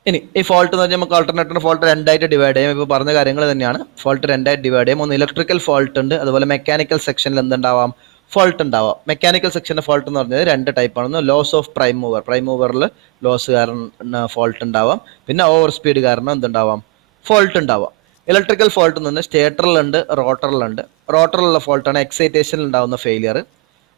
ഇനി ഈ ഫോൾട്ട് എന്ന് പറഞ്ഞാൽ നമുക്ക് ആൾട്ടർനേറ്ററിന് ഫോൾട്ട് രണ്ടായിട്ട് ഡിവൈഡ് ചെയ്യാം. ഇപ്പോൾ പറഞ്ഞ കാര്യങ്ങൾ തന്നെയാണ്, ഫോൾട്ട് രണ്ടായിട്ട് ഡിവൈഡ് ചെയ്യാം. ഒന്ന് ഇലക്ട്രിക്കൽ ഫോൾട്ട് ഉണ്ട്, അതുപോലെ മെക്കാനിക്കൽ സെക്ഷനിൽ എന്തുണ്ടാവാം, ഫോൾട്ട് ഉണ്ടാവാം. മെക്കാനിക്കൽ സെക്ഷൻ്റെ ഫോൾട്ട് എന്ന് പറഞ്ഞത് 2 ടൈപ്പാണ്. Loss of prime mover, prime മൂവറിൽ ലോസ് കാരണം ഫോൾട്ട് ഉണ്ടാവാം. പിന്നെ ഓവർ സ്പീഡ് കാരണം എന്തുണ്ടാവാം, ഫോൾട്ട് ഉണ്ടാവാം. ഇലക്ട്രിക്കൽ ഫോൾട്ട് എന്ന് പറഞ്ഞാൽ സ്റ്റേറ്ററിലുണ്ട്, റോട്ടറിലുണ്ട്. റോട്ടറിലുള്ള ഫോൾട്ടാണ് എക്സൈറ്റേഷനിൽ ഉണ്ടാകുന്ന ഫെയിലിയർ.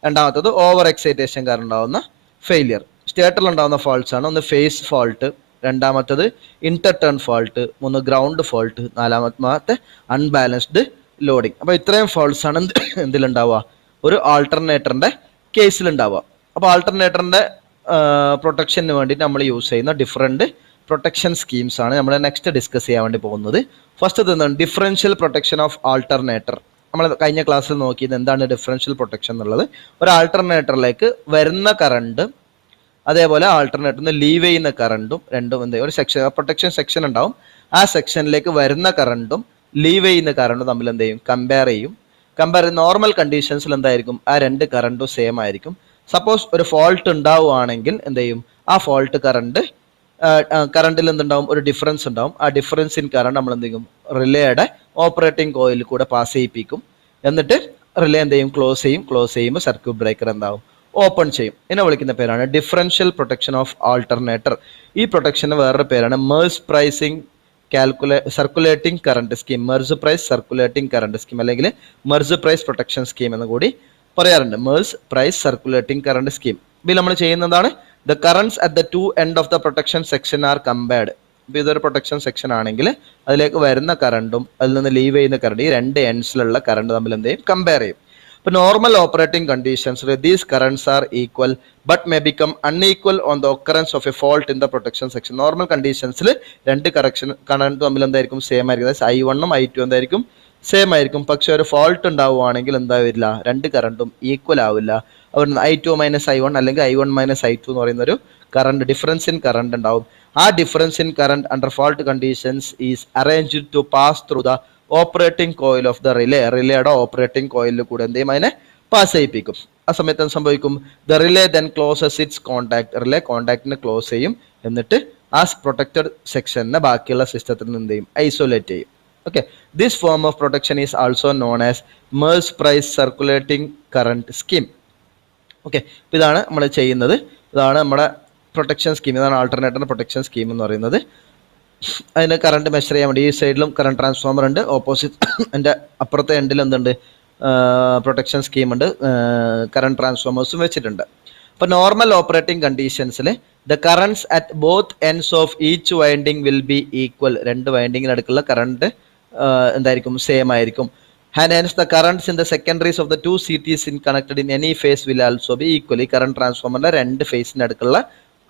രണ്ടാമത്തത് ഓവർ എക്സൈറ്റേഷൻ കാരണം ഉണ്ടാകുന്ന ഫെയിലിയർ. സ്റ്റേറ്ററിൽ ഉണ്ടാകുന്ന ഫോൾട്ട്സ് ആണ് ഒന്ന് ഫേസ് ഫോൾട്ട്, രണ്ടാമത്തത് Inter turn fault, 3 ground fault, നാലാമത്തെ അൺബാലൻസ്ഡ് ലോഡിങ്. അപ്പോൾ ഇത്രയും ഫോൾട്ട്സ് ആണ് എന്തിലുണ്ടാവുക, ഒരു ആൾട്ടർനേറ്ററിന്റെ കേസിലുണ്ടാവുക. അപ്പോൾ ആൾട്ടർനേറ്ററിന്റെ പ്രൊട്ടക്ഷന് വേണ്ടി നമ്മൾ യൂസ് ചെയ്യുന്ന ഡിഫറെൻറ്റ് പ്രൊട്ടക്ഷൻ സ്കീംസ് ആണ് നമ്മൾ നെക്സ്റ്റ് ഡിസ്കസ് ചെയ്യാൻ വേണ്ടി പോകുന്നത്. ഫസ്റ്റ് എന്താണ് ഡിഫറൻഷ്യൽ പ്രൊട്ടക്ഷൻ ഓഫ് ആൾട്ടർനേറ്റർ. നമ്മൾ കഴിഞ്ഞ ക്ലാസ്സിൽ നോക്കിയത് എന്താണ് ഡിഫറൻഷ്യൽ പ്രൊട്ടക്ഷൻ എന്നുള്ളത്. ഒരു ആൾട്ടർനേറ്ററിലേക്ക് വരുന്ന കറണ്ട് അതേപോലെ ആൾട്ടർനേറ്ററിന് ലീവ് ചെയ്യുന്ന കറണ്ടും രണ്ടും എന്ത് ഒരു സെക്ഷൻ പ്രൊട്ടക്ഷൻ സെക്ഷൻ ഉണ്ടാവും. ആ സെക്ഷനിലേക്ക് വരുന്ന കറണ്ടും ലീവ് ചെയ്യുന്ന കറണ്ടും തമ്മിൽ എന്ത് ചെയ്യും, കമ്പയർ ചെയ്യും. നോർമൽ കണ്ടീഷൻസിൽ എന്തായിരിക്കും, ആ 2 കറണ്ടും സെയിം ആയിരിക്കും. സപ്പോസ് ഒരു ഫോൾട്ട് ഉണ്ടാവുകയാണെങ്കിൽ എന്ത് ചെയ്യും, ആ ഫോൾട്ട് കറണ്ടിൽ എന്തുണ്ടാവും, ഒരു ഡിഫറൻസ് ഉണ്ടാവും. ആ ഡിഫറൻസ് ഇൻ കറണ്ട് നമ്മൾ എന്ത് ചെയ്യും, റിലേയുടെ ഓപ്പറേറ്റിംഗ് കോയിലിൽ കൂടെ പാസ് ചെയ്യിപ്പിക്കും. എന്നിട്ട് റിലേ എന്ത് ചെയ്യും, ക്ലോസ് ചെയ്യുമ്പോൾ സർക്യൂട്ട് ബ്രേക്കർ എന്താവും, ഓപ്പൺ ചെയ്യും. ഇതിനെ വിളിക്കുന്ന പേരാണ് ഡിഫറൻഷ്യൽ പ്രൊട്ടക്ഷൻ ഓഫ് ആൾട്ടർനേറ്റർ. ഈ പ്രൊട്ടക്ഷന് വേറൊരു പേരാണ് Merz pricing circulating current scheme, Merz Price circulating current scheme, അല്ലെങ്കിൽ മെർസ് പ്രൈസ് പ്രൊട്ടക്ഷൻ സ്കീം എന്ന് കൂടി പറയാറുണ്ട്. Merz Price circulating current scheme. ഇതിൽ നമ്മൾ ചെയ്യുന്നതാണ്, the currents at the 2 end of the protection section are compared. ഇപ്പോൾ ഇതൊരു പ്രൊട്ടക്ഷൻ സെക്ഷൻ ആണെങ്കിൽ അതിലേക്ക് വരുന്ന കറണ്ടും അതിൽ നിന്ന് ലീവ് ചെയ്യുന്ന കറണ്ട് ഈ രണ്ട് എൻഡ്സിലുള്ള കറണ്ട് തമ്മിൽ എന്ത് ചെയ്യും, കമ്പയർ ചെയ്യും. ഇപ്പോൾ നോർമൽ ഓപ്പറേറ്റിംഗ് കണ്ടീഷൻസിൽ these currents are equal but may become unequal on the occurrence of a fault in the protection section. Normal കണ്ടീഷൻസിൽ രണ്ട് കറണ്ട് തമ്മിൽ എന്തായിരിക്കും, സെയിം ആയിരിക്കും. അതായത് I1ഉം I2 എന്തായിരിക്കും, സെയിം ആയിരിക്കും. പക്ഷെ ഒരു ഫോൾട്ട് ഉണ്ടാവുകയാണെങ്കിൽ എന്താ വരില്ല, രണ്ട് കറണ്ടും ഈക്വൽ ആവില്ല. അവർ I2 മൈനസ് I1 അല്ലെങ്കിൽ I1 മൈനസ് I2 എന്ന് പറയുന്ന ഒരു കറണ്ട് ഡിഫറൻസ് ഇൻ കറണ്ട് ഉണ്ടാവും. ആ difference in current under fault conditions is arranged to pass through the operating coil of the റിലേയുടെ ഓപ്പറേറ്റിംഗ് കോയിലിൽ കൂടെ എന്ത് ചെയ്യും, അതിനെ പാസ് ചെയ്യിപ്പിക്കും. ആ സമയത്ത് എന്ത് സംഭവിക്കും, the relay then closes its contact. Relay കോൺടാക്റ്റിനെ ക്ലോസ് ചെയ്യും. എന്നിട്ട് ആ പ്രൊട്ടക്റ്റഡ് സെക്ഷനെ ബാക്കിയുള്ള സിസ്റ്റത്തിൽ നിന്ന് എന്ത് ചെയ്യും, ഐസൊലേറ്റ് ചെയ്യും. Okay, this form of protection is also known as Merz Price circulating current scheme. Okay, ഇതാണ് നമ്മൾ ചെയ്യുന്നത്. ഇതാണ് നമ്മുടെ പ്രൊട്ടക്ഷൻ സ്കീം. ഇതാണ് ആൾട്ടർനേറ്ററിന്റെ പ്രൊട്ടക്ഷൻ സ്കീം എന്ന് പറയുന്നത്. അതിന് കറണ്ട് മെഷർ ചെയ്യാൻ വേണ്ടി ഈ സൈഡിലും കറണ്ട് ട്രാൻസ്ഫോമർ ഉണ്ട്, ഓപ്പോസിറ്റ് എൻ്റെ അപ്പുറത്തെ എൻഡിൽ എന്തുണ്ട്, പ്രൊട്ടക്ഷൻ സ്കീം ഉണ്ട്, കറണ്ട് ട്രാൻസ്ഫോമേഴ്സും വെച്ചിട്ടുണ്ട്. അപ്പോൾ നോർമൽ ഓപ്പറേറ്റിംഗ് കണ്ടീഷൻസിൽ the currents at both ends of each winding will be equal. രണ്ട് വൈൻഡിങ്ങിനടുക്കുള്ള കറണ്ട് എന്തായിരിക്കും, സെയിം ആയിരിക്കും. And hence the currents in the secondaries of the two CTs in connected in any phase will also be equal. ഈ കറണ്ട് ട്രാൻസ്ഫോമറിന്റെ രണ്ട് ഫേസിന്റെ അടുക്കുള്ള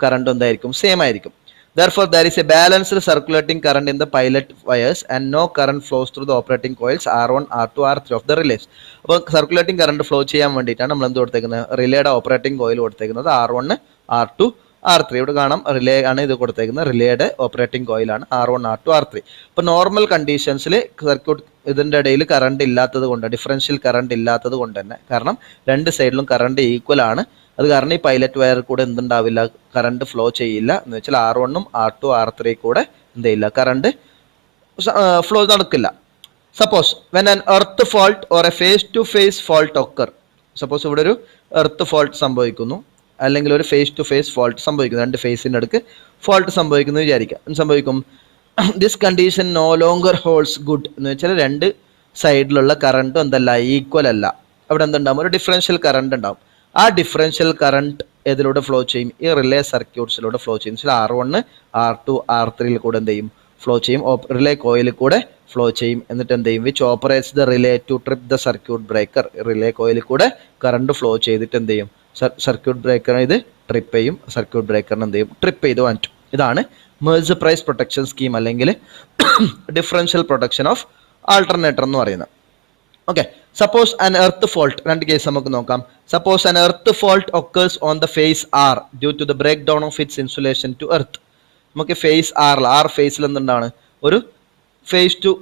കറണ്ട് എന്തായിരിക്കും, സെയിം ആയിരിക്കും. Therefore there is a balanced circulating current in the pilot wires and no current flows through the operating coils R1, R2, R3 of the relays. അപ്പോൾ സർക്കുലേറ്റിംഗ് കറണ്ട് ഫ്ലോ ചെയ്യാൻ വേണ്ടിയിട്ടാണ് നമ്മൾ എന്ത് കൊടുത്തേക്കുന്നത്, റിലേയുടെ ഓപ്പറേറ്റിംഗ് കോയിൽ കൊടുത്തേക്കുന്നത് R1, R2, R3. ഇവിടെ കാണാം റിലേ ആണ് ഇത് കൊടുത്തേക്കുന്നത്, റിലേയുടെ ഓപ്പറേറ്റിംഗ് കോയിലാണ് R1, R2, R3. ഇപ്പോൾ നോർമൽ കണ്ടീഷൻസിൽ സർക്യൂട്ട് ഇതിൻ്റെ ഇടയിൽ കറണ്ട് ഇല്ലാത്തത് കൊണ്ട്, ഡിഫറൻഷ്യൽ കറണ്ട് ഇല്ലാത്തത് കൊണ്ട് തന്നെ, കാരണം രണ്ട് സൈഡിലും കറണ്ട് ഈക്വൽ ആണ്, അത് കാരണം ഈ പൈലറ്റ് വയർ കൂടെ എന്തുണ്ടാവില്ല, കറണ്ട് ഫ്ലോ ചെയ്യില്ല. എന്ന് വെച്ചാൽ R1ഉം R2, R3 കൂടെ എന്ത് ചെയ്യില്ല, കറണ്ട് ഫ്ലോ നടക്കില്ല. Suppose when an earth fault or a phase to phase fault occur. Suppose ഇവിടെ ഒരു എർത്ത് ഫോൾട്ട് സംഭവിക്കുന്നു, അല്ലെങ്കിൽ ഒരു ഫേസ് ടു ഫേസ് ഫോൾട്ട് സംഭവിക്കുന്നു, രണ്ട് ഫേസിൻ്റെ അടുക്ക് ഫോൾട്ട് സംഭവിക്കുന്നു വിചാരിക്കുക. എന്ത് സംഭവിക്കും, this condition no longer holds good. എന്ന് വെച്ചാൽ രണ്ട് സൈഡിലുള്ള കറണ്ടും എന്തല്ല, ഈക്വൽ അല്ല. അവിടെ എന്തുണ്ടാവും, ഒരു ഡിഫറൻഷ്യൽ കറണ്ട് ഉണ്ടാവും. ആ ഡിഫറൻഷ്യൽ കറണ്ട് ഏതിലൂടെ ഫ്ലോ ചെയ്യും, ഈ റിലേ സർക്യൂട്ട്സിലൂടെ ഫ്ലോ ചെയ്യും. R1, R2, R3 കൂടെ എന്ത് ചെയ്യും, ഫ്ലോ ചെയ്യും. റിലേ കോയിൽ കൂടെ ഫ്ലോ ചെയ്യും. എന്നിട്ട് എന്ത് ചെയ്യും, which operates the relay to trip the circuit breaker. Relay coil കൂടെ കറണ്ട് ഫ്ലോ ചെയ്തിട്ട് എന്ത് ചെയ്യും, സർക്യൂട്ട് ബ്രേക്കറിനെ ഇത് ട്രിപ്പ് ചെയ്യും. സർക്യൂട്ട് ബ്രേക്കറിന് എന്ത് ചെയ്യും, ട്രിപ്പ് ചെയ്ത് മാറ്റും. ഇതാണ് മേഴ്സ് പ്രൈസ് പ്രൊട്ടക്ഷൻ സ്കീം അല്ലെങ്കിൽ ഡിഫറൻഷ്യൽ പ്രൊട്ടക്ഷൻ ഓഫ് ആൾട്ടർനേറ്റർ എന്ന് പറയുന്നത്. Okay, suppose an earth fault, രണ്ട് കേസ് നമുക്ക് നോക്കാം. Suppose an earth fault occurs on the phase R due to the break down of its insulation to earth. നമുക്ക് ഫേസ് R ഫേസിൽ എന്തുണ്ടാണ്, ഒരു ഫേസ് ടു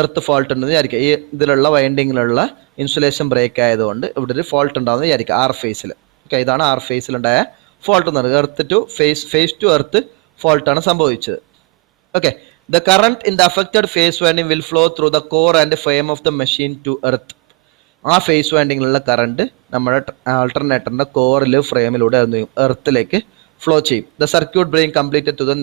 എർത്ത് ഫോൾട്ട് ഉണ്ടെന്ന് വിചാരിക്കുക. ഈ ഇതിലുള്ള വൈൻഡിങ്ങിലുള്ള ഇൻസുലേഷൻ ബ്രേക്ക് ആയതുകൊണ്ട് ഇവിടെ ഒരു ഫോൾട്ട് ഉണ്ടാവുമെന്ന് വിചാരിക്കുക R ഫേസിൽ. ഓക്കെ, ഇതാണ് R ഫേസിലുണ്ടായ ഫോൾട്ട് എന്ന് പറയുന്നത്. Earth to phase to earth ഫോൾട്ടാണ് സംഭവിച്ചത്. Okay, the current in the affected phase winding will flow through the core and frame of the machine to earth. ആ ഫേസ് വൈൻഡിങ്ങിലുള്ള കറണ്ട് നമ്മുടെ ആൾട്ടർനേറ്ററിന്റെ കോറിൽ ഫ്രെയിമിലൂടെ എർത്തിലേക്ക് ഫ്ലോ ചെയ്യും. The circuit brain completed to the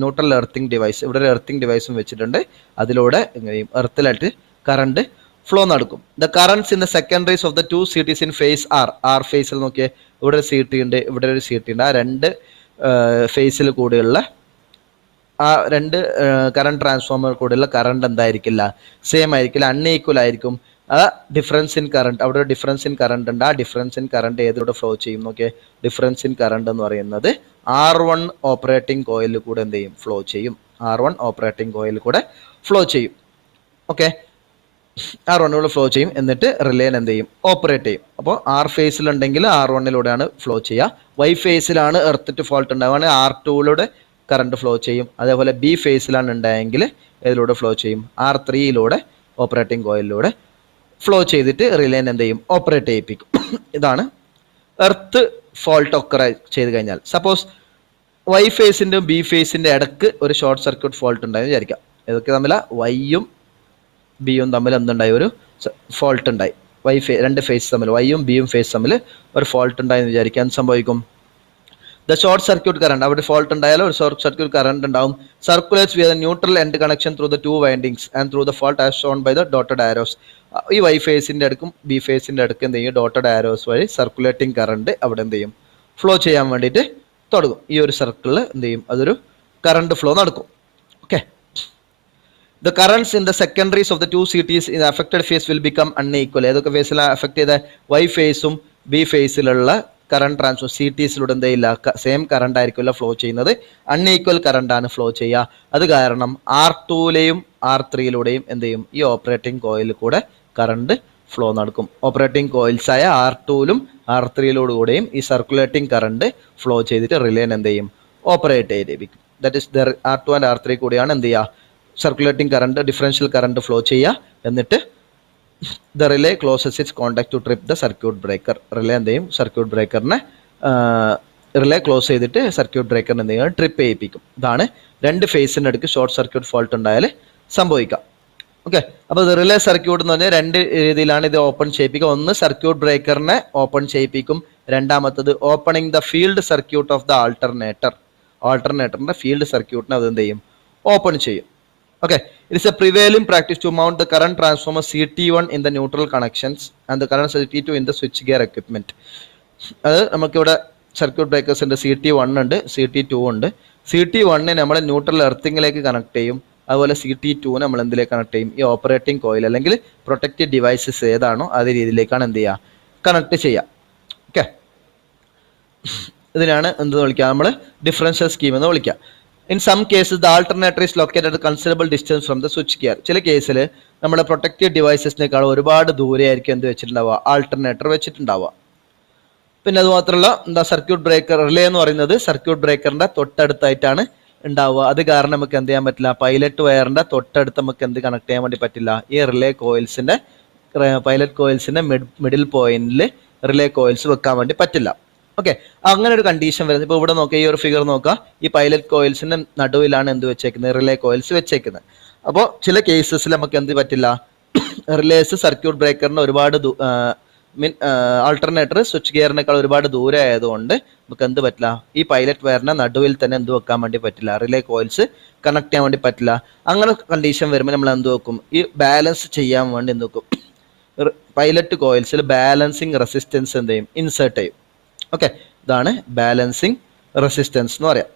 neutral earthing device. ഇവിടെ ഒരു എർത്തിങ് ഡിവൈസും വെച്ചിട്ടുണ്ട്. അതിലൂടെ എങ്ങനെയും എർത്തിലായിട്ട് കറണ്ട് ഫ്ലോ നടക്കും. The currents in the secondaries of the two CTs in phase R ഫേസിൽ നോക്കിയേ, ഇവിടെ ഒരു CT ഉണ്ട്, ഇവിടെ ഒരു CT ഉണ്ട്. ആ രണ്ട് ഫേസിൽ കൂടെയുള്ള ആ രണ്ട് കറണ്ട് ട്രാൻസ്ഫോമർ കൂടെയുള്ള കറണ്ട് എന്തായിരിക്കില്ല, സെയിം ആയിരിക്കില്ല, അൺഈക്വൽ ആയിരിക്കും. ആ ഡിഫറൻസ് ഇൻ കറണ്ട്, അവിടെ ഒരു ഡിഫറൻസ് ഇൻ കറണ്ട് ഉണ്ട്. ആ ഡിഫറൻസ് ഇൻ കറണ്ട് ഏതിലൂടെ ഫ്ലോ ചെയ്യും നോക്കിയേ, ഡിഫറൻസ് ഇൻ കറണ്ട് എന്ന് പറയുന്നത് R1 ഓപ്പറേറ്റിംഗ് കോയിലിൽ കൂടെ എന്ത് ചെയ്യും, ഫ്ലോ ചെയ്യും. R1 ഓപ്പറേറ്റിംഗ് കോയിലിൽ കൂടെ ഫ്ലോ ചെയ്യും. ഓക്കെ, R1 ഫ്ലോ ചെയ്യും. എന്നിട്ട് റിലേൻ എന്ത് ചെയ്യും, ഓപ്പറേറ്റ് ചെയ്യും. അപ്പോൾ R ഫേസിലുണ്ടെങ്കിൽ R1 ഫ്ലോ ചെയ്യുക. Y ഫേസിലാണ് എർത്ത് ടു ഫോൾട്ട് ഉണ്ടാവുകയാണെങ്കിൽ R2 കറണ്ട് ഫ്ലോ ചെയ്യും. അതേപോലെ B ഫേസിലാണ് ഉണ്ടായെങ്കിൽ ഇതിലൂടെ ഫ്ലോ ചെയ്യും, R3 ഓപ്പറേറ്റിംഗ് കോയിലിലൂടെ ഫ്ലോ ചെയ്തിട്ട് റിലേൻ എന്ത് ചെയ്യും, ഓപ്പറേറ്റ് ചെയ്യിപ്പിക്കും. ഇതാണ് എർത്ത് ഫോൾട്ട് ഒക്കെ ചെയ്ത് കഴിഞ്ഞാൽ. സപ്പോസ് Y ഫേസിൻ്റെയും B ഫേസിൻ്റെ ഇടക്ക് ഒരു ഷോർട്ട് സർക്യൂട്ട് ഫോൾട്ട് ഉണ്ടായെന്ന് വിചാരിക്കാം. ഇതൊക്കെ തമ്മിൽ Yയും Bയും തമ്മിൽ എന്തുണ്ടായി, ഒരു ഫോൾട്ട് ഉണ്ടായി. രണ്ട് ഫേസ് തമ്മിൽ, Yയും Bയും ഫേസ് തമ്മിൽ ഒരു ഫോൾട്ട് ഉണ്ടായെന്ന് വിചാരിക്കാം. എന്ത് സംഭവിക്കും, ദ ഷോർട്ട് സർക്യൂട്ട് കറണ്ട്, അവിടെ ഫോൾട്ട് ഉണ്ടായാലും ഒരു ഷോർട്ട് സർക്യൂട്ട് കറണ്ട് ഉണ്ടാവും. Circulates with neutral end connection through the two windings and through the fault as shown by the dotted arrows. ഈ Y ഫേസിൻ്റെ അടുക്കും B ഫേസിൻ്റെ അടുക്കും എന്ത് ചെയ്യും, ഡോട്ടഡ് ആരോസ് വഴി സർക്കുലേറ്റിംഗ് കറണ്ട് അവിടെ എന്ത് ചെയ്യും, ഫ്ലോ ചെയ്യാൻ വേണ്ടിയിട്ട് തുടങ്ങും. ഈ ഒരു സർക്കിളിൽ എന്ത് ചെയ്യും, അതൊരു കറണ്ട് ഫ്ലോ നടക്കും. The currents in the secondaries of the two CTs in the affected phase will become unequal. ഏതൊക്കെ ഫേസിലാണ് അഫക്ട് ചെയ്ത? Y ഫേസും B ഫേസിലുള്ള കറണ്ട് ട്രാൻസ്ഫർ CTസിലൂടെ എന്തെയില്ല, സെയിം കറണ്ട് ആയിരിക്കില്ല ഫ്ലോ ചെയ്യുന്നത്, അൺഈക്വൽ കറണ്ട് ആണ് ഫ്ലോ ചെയ്യുക. അത് കാരണം R2ലെയും R3യിലൂടെയും എന്ത് ചെയ്യും, ഈ ഓപ്പറേറ്റിംഗ് കോയിലിൽ കൂടെ കറണ്ട് ഫ്ലോ നടക്കും. ഓപ്പറേറ്റിംഗ് കോയിൽസ് ആയ R2ലും R3യിലൂടെയും ഈ സർക്കുലേറ്റിംഗ് കറണ്ട് ഫ്ലോ ചെയ്തിട്ട് റിലേനെ എന്ത് ചെയ്യും, ഓപ്പറേറ്റ് ചെയ്തിരിക്കും. That is R2 and R3 കൂടിയാണ് എന്ത് ചെയ്യുക, circulating current, differential current flow ചെയ്യുക. എന്നിട്ട് the relay closes its contact to trip the circuit breaker. Relay എന്ത് ചെയ്യും, സർക്യൂട്ട് ബ്രേക്കറിനെ റിലേ ക്ലോസ് ചെയ്തിട്ട് സർക്യൂട്ട് ബ്രേക്കറിനെ എന്ത് ചെയ്യുക, ട്രിപ്പ് ചെയ്യിപ്പിക്കും. ഇതാണ് രണ്ട് ഫേസിൻ്റെ അടുക്ക് ഷോർട്ട് സർക്യൂട്ട് ഫോൾട്ട് ഉണ്ടായാൽ സംഭവിക്കാം. ഓക്കെ, അപ്പോൾ ഇത് റിലേ സർക്യൂട്ട് എന്ന് പറഞ്ഞാൽ രണ്ട് രീതിയിലാണ് ഇത് ഓപ്പൺ ചെയ്യിപ്പിക്കുക. ഒന്ന് സർക്യൂട്ട് ബ്രേക്കറിനെ ഓപ്പൺ ചെയ്യിപ്പിക്കും, രണ്ടാമത്തത് opening the field circuit of the alternator. ആൾട്ടർനേറ്ററിന്റെ ഫീൽഡ് സർക്യൂട്ടിനെ അത് എന്ത് ചെയ്യും, ഓപ്പൺ ചെയ്യും. Okay, it is a prevailing practice to mount the current transformer CT1 in the neutral connections and the current CT2 in the switchgear equipment. അത് നമുക്കിവിടെ സർക്യൂട്ട് ബ്രേക്കേഴ്സിൻ്റെ CT1 ഉണ്ട്, CT2 ഉണ്ട്. CT1 നമ്മൾ ന്യൂട്രൽ എർത്തിങ്ങിലേക്ക് കണക്ട് ചെയ്യും. അതുപോലെ CT2 നമ്മൾ എന്തിലേക്ക് കണക്ട് ചെയ്യും, ഈ ഓപ്പറേറ്റിംഗ് കോയിൽ അല്ലെങ്കിൽ പ്രൊട്ടക്റ്റീവ് ഡിവൈസസ് ഏതാണോ അതേ രീതിയിലേക്കാണ് എന്ത് ചെയ്യുക, കണക്ട് ചെയ്യുക. ഓക്കെ, ഇതിനാണ് എന്ത് വിളിക്കുക, നമ്മൾ ഡിഫറൻഷ്യൽ സ്കീം എന്ന് വിളിക്കുക. In some cases, the alternator is located at a considerable distance from the switch gear. ചില കേസിൽ നമ്മുടെ പ്രൊട്ടക്റ്റീവ് ഡിവൈസസിനേക്കാൾ ഒരുപാട് ദൂരെയായിരിക്കും എന്ത് വെച്ചിട്ടുണ്ടാവുക, ആൾട്ടർനേറ്റർ വെച്ചിട്ടുണ്ടാവുക. പിന്നെ അത് മാത്രമല്ല, എന്താ സർക്യൂട്ട് ബ്രേക്കർ റിലേ എന്ന് പറയുന്നത് സർക്യൂട്ട് ബ്രേക്കറിന്റെ തൊട്ടടുത്തായിട്ടാണ് ഉണ്ടാവുക. അത് കാരണം നമുക്ക് എന്ത് ചെയ്യാൻ പറ്റില്ല, പൈലറ്റ് വയറിന്റെ തൊട്ടടുത്ത് നമുക്ക് എന്ത് കണക്ട് ചെയ്യാൻ വേണ്ടി പറ്റില്ല, ഈ റിലേ കോയിൽസിന്റെ പൈലറ്റ് കോയിൽസിന്റെ മിഡിൽ പോയിന്റിൽ റിലേ കോയിൽസ് വെക്കാൻ വേണ്ടി പറ്റില്ല. ഓക്കെ, അങ്ങനെ ഒരു കണ്ടീഷൻ വരുന്നത്. ഇപ്പോൾ ഇവിടെ നോക്കുക, ഈ ഒരു ഫിഗർ നോക്കുക, ഈ പൈലറ്റ് കോയിൽസിന്റെ നടുവിലാണ് എന്ത് വെച്ചേക്കുന്നത്, റിലേ കോയിൽസ് വെച്ചേക്കുന്നത്. അപ്പോൾ ചില കേസസിൽ നമുക്ക് എന്ത് പറ്റില്ല, റിലേസ് സർക്യൂട്ട് ബ്രേക്കറിന് ഒരുപാട് ആൾട്ടർനേറ്റർ സ്വിച്ച് ഗിയറിനേക്കാൾ ഒരുപാട് ദൂരെ ആയതുകൊണ്ട് നമുക്ക് എന്ത് പറ്റില്ല, ഈ പൈലറ്റ് വയറിനെ നടുവിൽ തന്നെ എന്ത് വെക്കാൻ വേണ്ടി പറ്റില്ല, റിലേ കോയിൽസ് കണക്ട് ചെയ്യാൻ വേണ്ടി പറ്റില്ല. അങ്ങനെ കണ്ടീഷൻ വരുമ്പോൾ നമ്മൾ എന്ത് വെക്കും, ഈ ബാലൻസ് ചെയ്യാൻ വേണ്ടി എന്ത് വെക്കും, പൈലറ്റ് കോയിൽസിൽ ബാലൻസിങ് റെസിസ്റ്റൻസ് എന്ത് ചെയ്യും, ഇൻസേർട്ട് ചെയ്യും. ഓക്കെ, ഇതാണ് ബാലൻസിങ് റെസിസ്റ്റൻസ് എന്ന് പറയാം.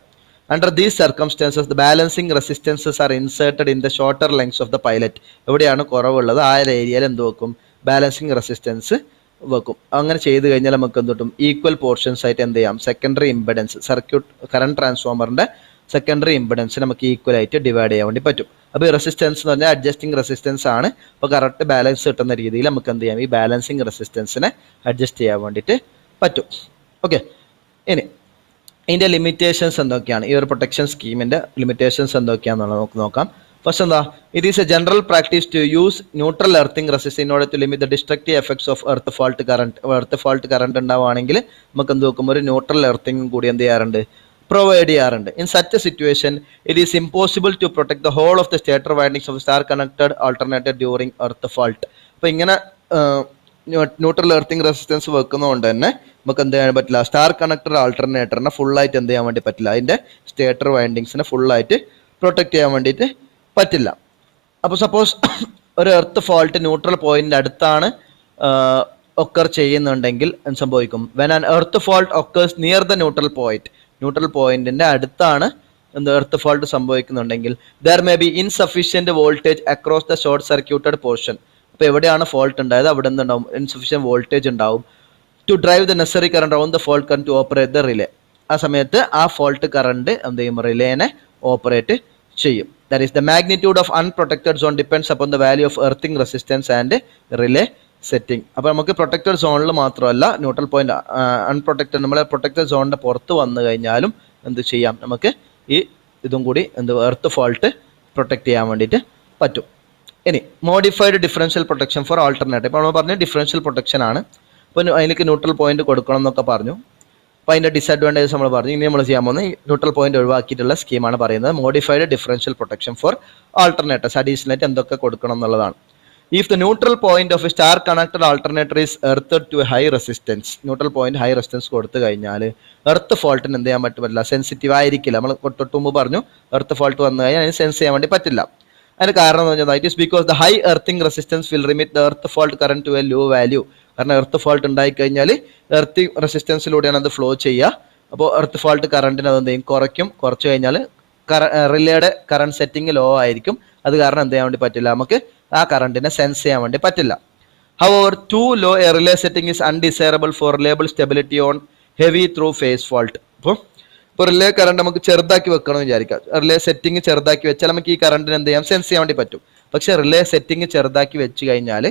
Under these circumstances, the balancing resistances are inserted in the shorter lengths of the pilot. എവിടെയാണ് കുറവുള്ളത് ആ ഏരിയയിൽ എന്ത് വെക്കും, ബാലൻസിങ് റെസിസ്റ്റൻസ് വെക്കും. അങ്ങനെ ചെയ്ത് കഴിഞ്ഞാൽ നമുക്ക് എന്ത് കിട്ടും, ഈക്വൽ പോർഷൻസ് ആയിട്ട് എന്ത് ചെയ്യാം, സെക്കൻഡറി ഇംപെഡൻസ്, സർക്യൂട്ട് കറണ്ട് ട്രാൻസ്ഫോമറിന്റെ സെക്കൻഡറി ഇംപെഡൻസ് നമുക്ക് ഈക്വൽ ആയിട്ട് ഡിവൈഡ് ചെയ്യാൻ വേണ്ടി പറ്റും. അപ്പോൾ ഈ റെസിസ്റ്റൻസ് എന്ന് പറഞ്ഞാൽ അഡ്ജസ്റ്റിംഗ് റെസിസ്റ്റൻസ് ആണ്. അപ്പോൾ കറക്റ്റ് ബാലൻസ് കിട്ടുന്ന രീതിയിൽ നമുക്ക് എന്ത് ചെയ്യാം, ഈ ബാലൻസിങ് റെസിസ്റ്റൻസിനെ അഡ്ജസ്റ്റ് ചെയ്യാൻ വേണ്ടിയിട്ട് പറ്റും. ഓക്കെ, ഇനി ഇതിൻ്റെ ലിമിറ്റേഷൻസ് എന്തൊക്കെയാണ്, ഈ ഒരു പ്രൊട്ടക്ഷൻ സ്കീമിൻ്റെ ലിമിറ്റേഷൻസ് എന്തൊക്കെയാണെന്നുള്ളത് നമുക്ക് നോക്കാം. ഫസ്റ്റ് എന്താ, it is a general practice to use neutral earthing resistance in order to limit the destructive effects of earth fault current. Earth fault current ഉണ്ടാവുകയാണെങ്കിൽ നമുക്ക് എന്ത് വെക്കും, ഒരു ന്യൂട്രൽ എർത്തിങ് കൂടി എന്ത് ചെയ്യാറുണ്ട്, പ്രൊവൈഡ് ചെയ്യാറുണ്ട്. In such a situation it is impossible to protect the whole of the stator windings of star connected alternator during earth fault. അപ്പോൾ ഇങ്ങനെ ന്യൂട്രൽ എർത്തിങ് റെസിസ്റ്റൻസ് വെക്കുന്നതുകൊണ്ട് തന്നെ നമുക്ക് എന്ത് ചെയ്യാൻ പറ്റില്ല, സ്റ്റാർ കണക്ടർ ആൾട്ടർനേറ്ററിനെ ഫുള്ളായിട്ട് എന്ത് ചെയ്യാൻ വേണ്ടി പറ്റില്ല, അതിൻ്റെ സ്റ്റേറ്റർ വൈൻഡിങ്സിനെ ഫുള്ളായിട്ട് പ്രൊട്ടക്ട് ചെയ്യാൻ വേണ്ടിയിട്ട് പറ്റില്ല. അപ്പോൾ സപ്പോസ് ഒരു എർത്ത് ഫാൾട്ട് ന്യൂട്രൽ പോയിന്റിൻ്റെ അടുത്താണ് ഒക്കർ ചെയ്യുന്നുണ്ടെങ്കിൽ എന്ത് സംഭവിക്കും, when an earth fault occurs near the neutral point, neutral പോയിന്റിൻ്റെ അടുത്താണ് എന്ത് എർത്ത് ഫാൾട്ട് സംഭവിക്കുന്നുണ്ടെങ്കിൽ there may be insufficient voltage across the short circuited portion. അപ്പോൾ എവിടെയാണ് ഫോൾട്ട് ഉണ്ടായത് അവിടെ നിന്ന് ഉണ്ടാവും ഇൻസഫിഷ്യൻറ്റ് വോൾട്ടേജ് ഉണ്ടാവും to drive the necessary current on the fault current to operate the relay. ആ സമയത്ത് ആ ഫോൾട്ട് കറണ്ട് എന്ത് ചെയ്യും, റിലേനെ ഓപ്പറേറ്റ് ചെയ്യും. That is the magnitude of unprotected zone depends upon the value of earthing resistance and relay setting. അപ്പോൾ നമുക്ക് പ്രൊട്ടക്റ്റഡ് സോണിൽ മാത്രമല്ല, ന്യൂട്രൽ പോയിന്റ് അൺപ്രൊട്ടക്റ്റഡ്, നമ്മളെ പ്രൊട്ടക്റ്റഡ് സോണിൻ്റെ പുറത്ത് വന്നു കഴിഞ്ഞാലും എന്ത് ചെയ്യാം, നമുക്ക് ഈ ഇതും കൂടി എന്ത് എർത്ത് ഫാൾട്ട് പ്രൊട്ടക്റ്റ് ചെയ്യാൻ വേണ്ടിയിട്ട് പറ്റും. ഇനി modified differential protection for alternative. ഇപ്പോൾ നമ്മൾ പറഞ്ഞ ഡിഫറൻഷ്യൽ പ്രൊട്ടക്ഷൻ ആണ്. അപ്പോൾ അതിലേക്ക് ന്യൂട്രൽ പോയിന്റ് കൊടുക്കണം എന്നൊക്കെ പറഞ്ഞു. അപ്പോൾ അതിൻ്റെ ഡിസഡ്വാൻറ്റേജ് നമ്മൾ പറഞ്ഞു. ഇനി നമ്മൾ ചെയ്യാൻ പോകുന്നത് ന്യൂട്രൽ പോയിന്റ് ഒഴിവാക്കിയിട്ടുള്ള സ്കീമാണ് പറയുന്നത്. Modified differential protection for alternators, അഡീഷണലായിട്ട് എന്തൊക്കെ കൊടുക്കണം എന്നുള്ളതാണ്. If the neutral point of a star connected alternator is earthed to a high resistance, neutral point high resistance കൊടുത്തു കഴിഞ്ഞാൽ എർത്ത് ഫാൾട്ടിന് എന്ത് ചെയ്യാൻ പറ്റില്ല, സെൻസിറ്റീവ് ആയിരിക്കില്ല. നമ്മൾ തൊട്ട് മുമ്പ് പറഞ്ഞു എർത്ത് ഫാൾട്ട് വന്നു കഴിഞ്ഞാൽ അതിന് സെൻസ് ചെയ്യാൻ വേണ്ടി പറ്റില്ല. അതിന് കാരണം എന്ന് പറഞ്ഞാൽ it is because the high earthing resistance will limit the earth fault current to a low value. കാരണം എർത്ത് ഫാൾട്ട് ഉണ്ടായിക്കഴിഞ്ഞാൽ എർത്തിങ് റെസിസ്റ്റൻസിലൂടെയാണ് അത് ഫ്ലോ ചെയ്യുക. അപ്പോൾ എർത്ത് ഫാൾട്ട് കറണ്ടിന് അതെന്ത് ചെയ്യും, കുറയ്ക്കും. കുറച്ച് കഴിഞ്ഞാൽ റിലേയുടെ കറണ്ട് സെറ്റിംഗ് ലോ ആയിരിക്കും. അത് കാരണം എന്ത് ചെയ്യാൻ വേണ്ടി പറ്റില്ല, നമുക്ക് ആ കറണ്ടിനെ സെൻസ് ചെയ്യാൻ വേണ്ടി പറ്റില്ല. However, too low a relay setting is undesirable for reliable stability on heavy through phase fault. ഇപ്പോൾ റിലേ കറണ്ട് നമുക്ക് ചെറുതാക്കി വെക്കണമെന്ന് വിചാരിക്കാം. റിലേ സെറ്റിംഗ് ചെറുതാക്കി വെച്ചാൽ നമുക്ക് ഈ കറണ്ടിന് എന്ത് ചെയ്യാം, സെൻസ് ചെയ്യാൻ വേണ്ടി പറ്റും. പക്ഷേ റിലേ സെറ്റിംഗ് ചെറുതാക്കി വെച്ച് കഴിഞ്ഞാൽ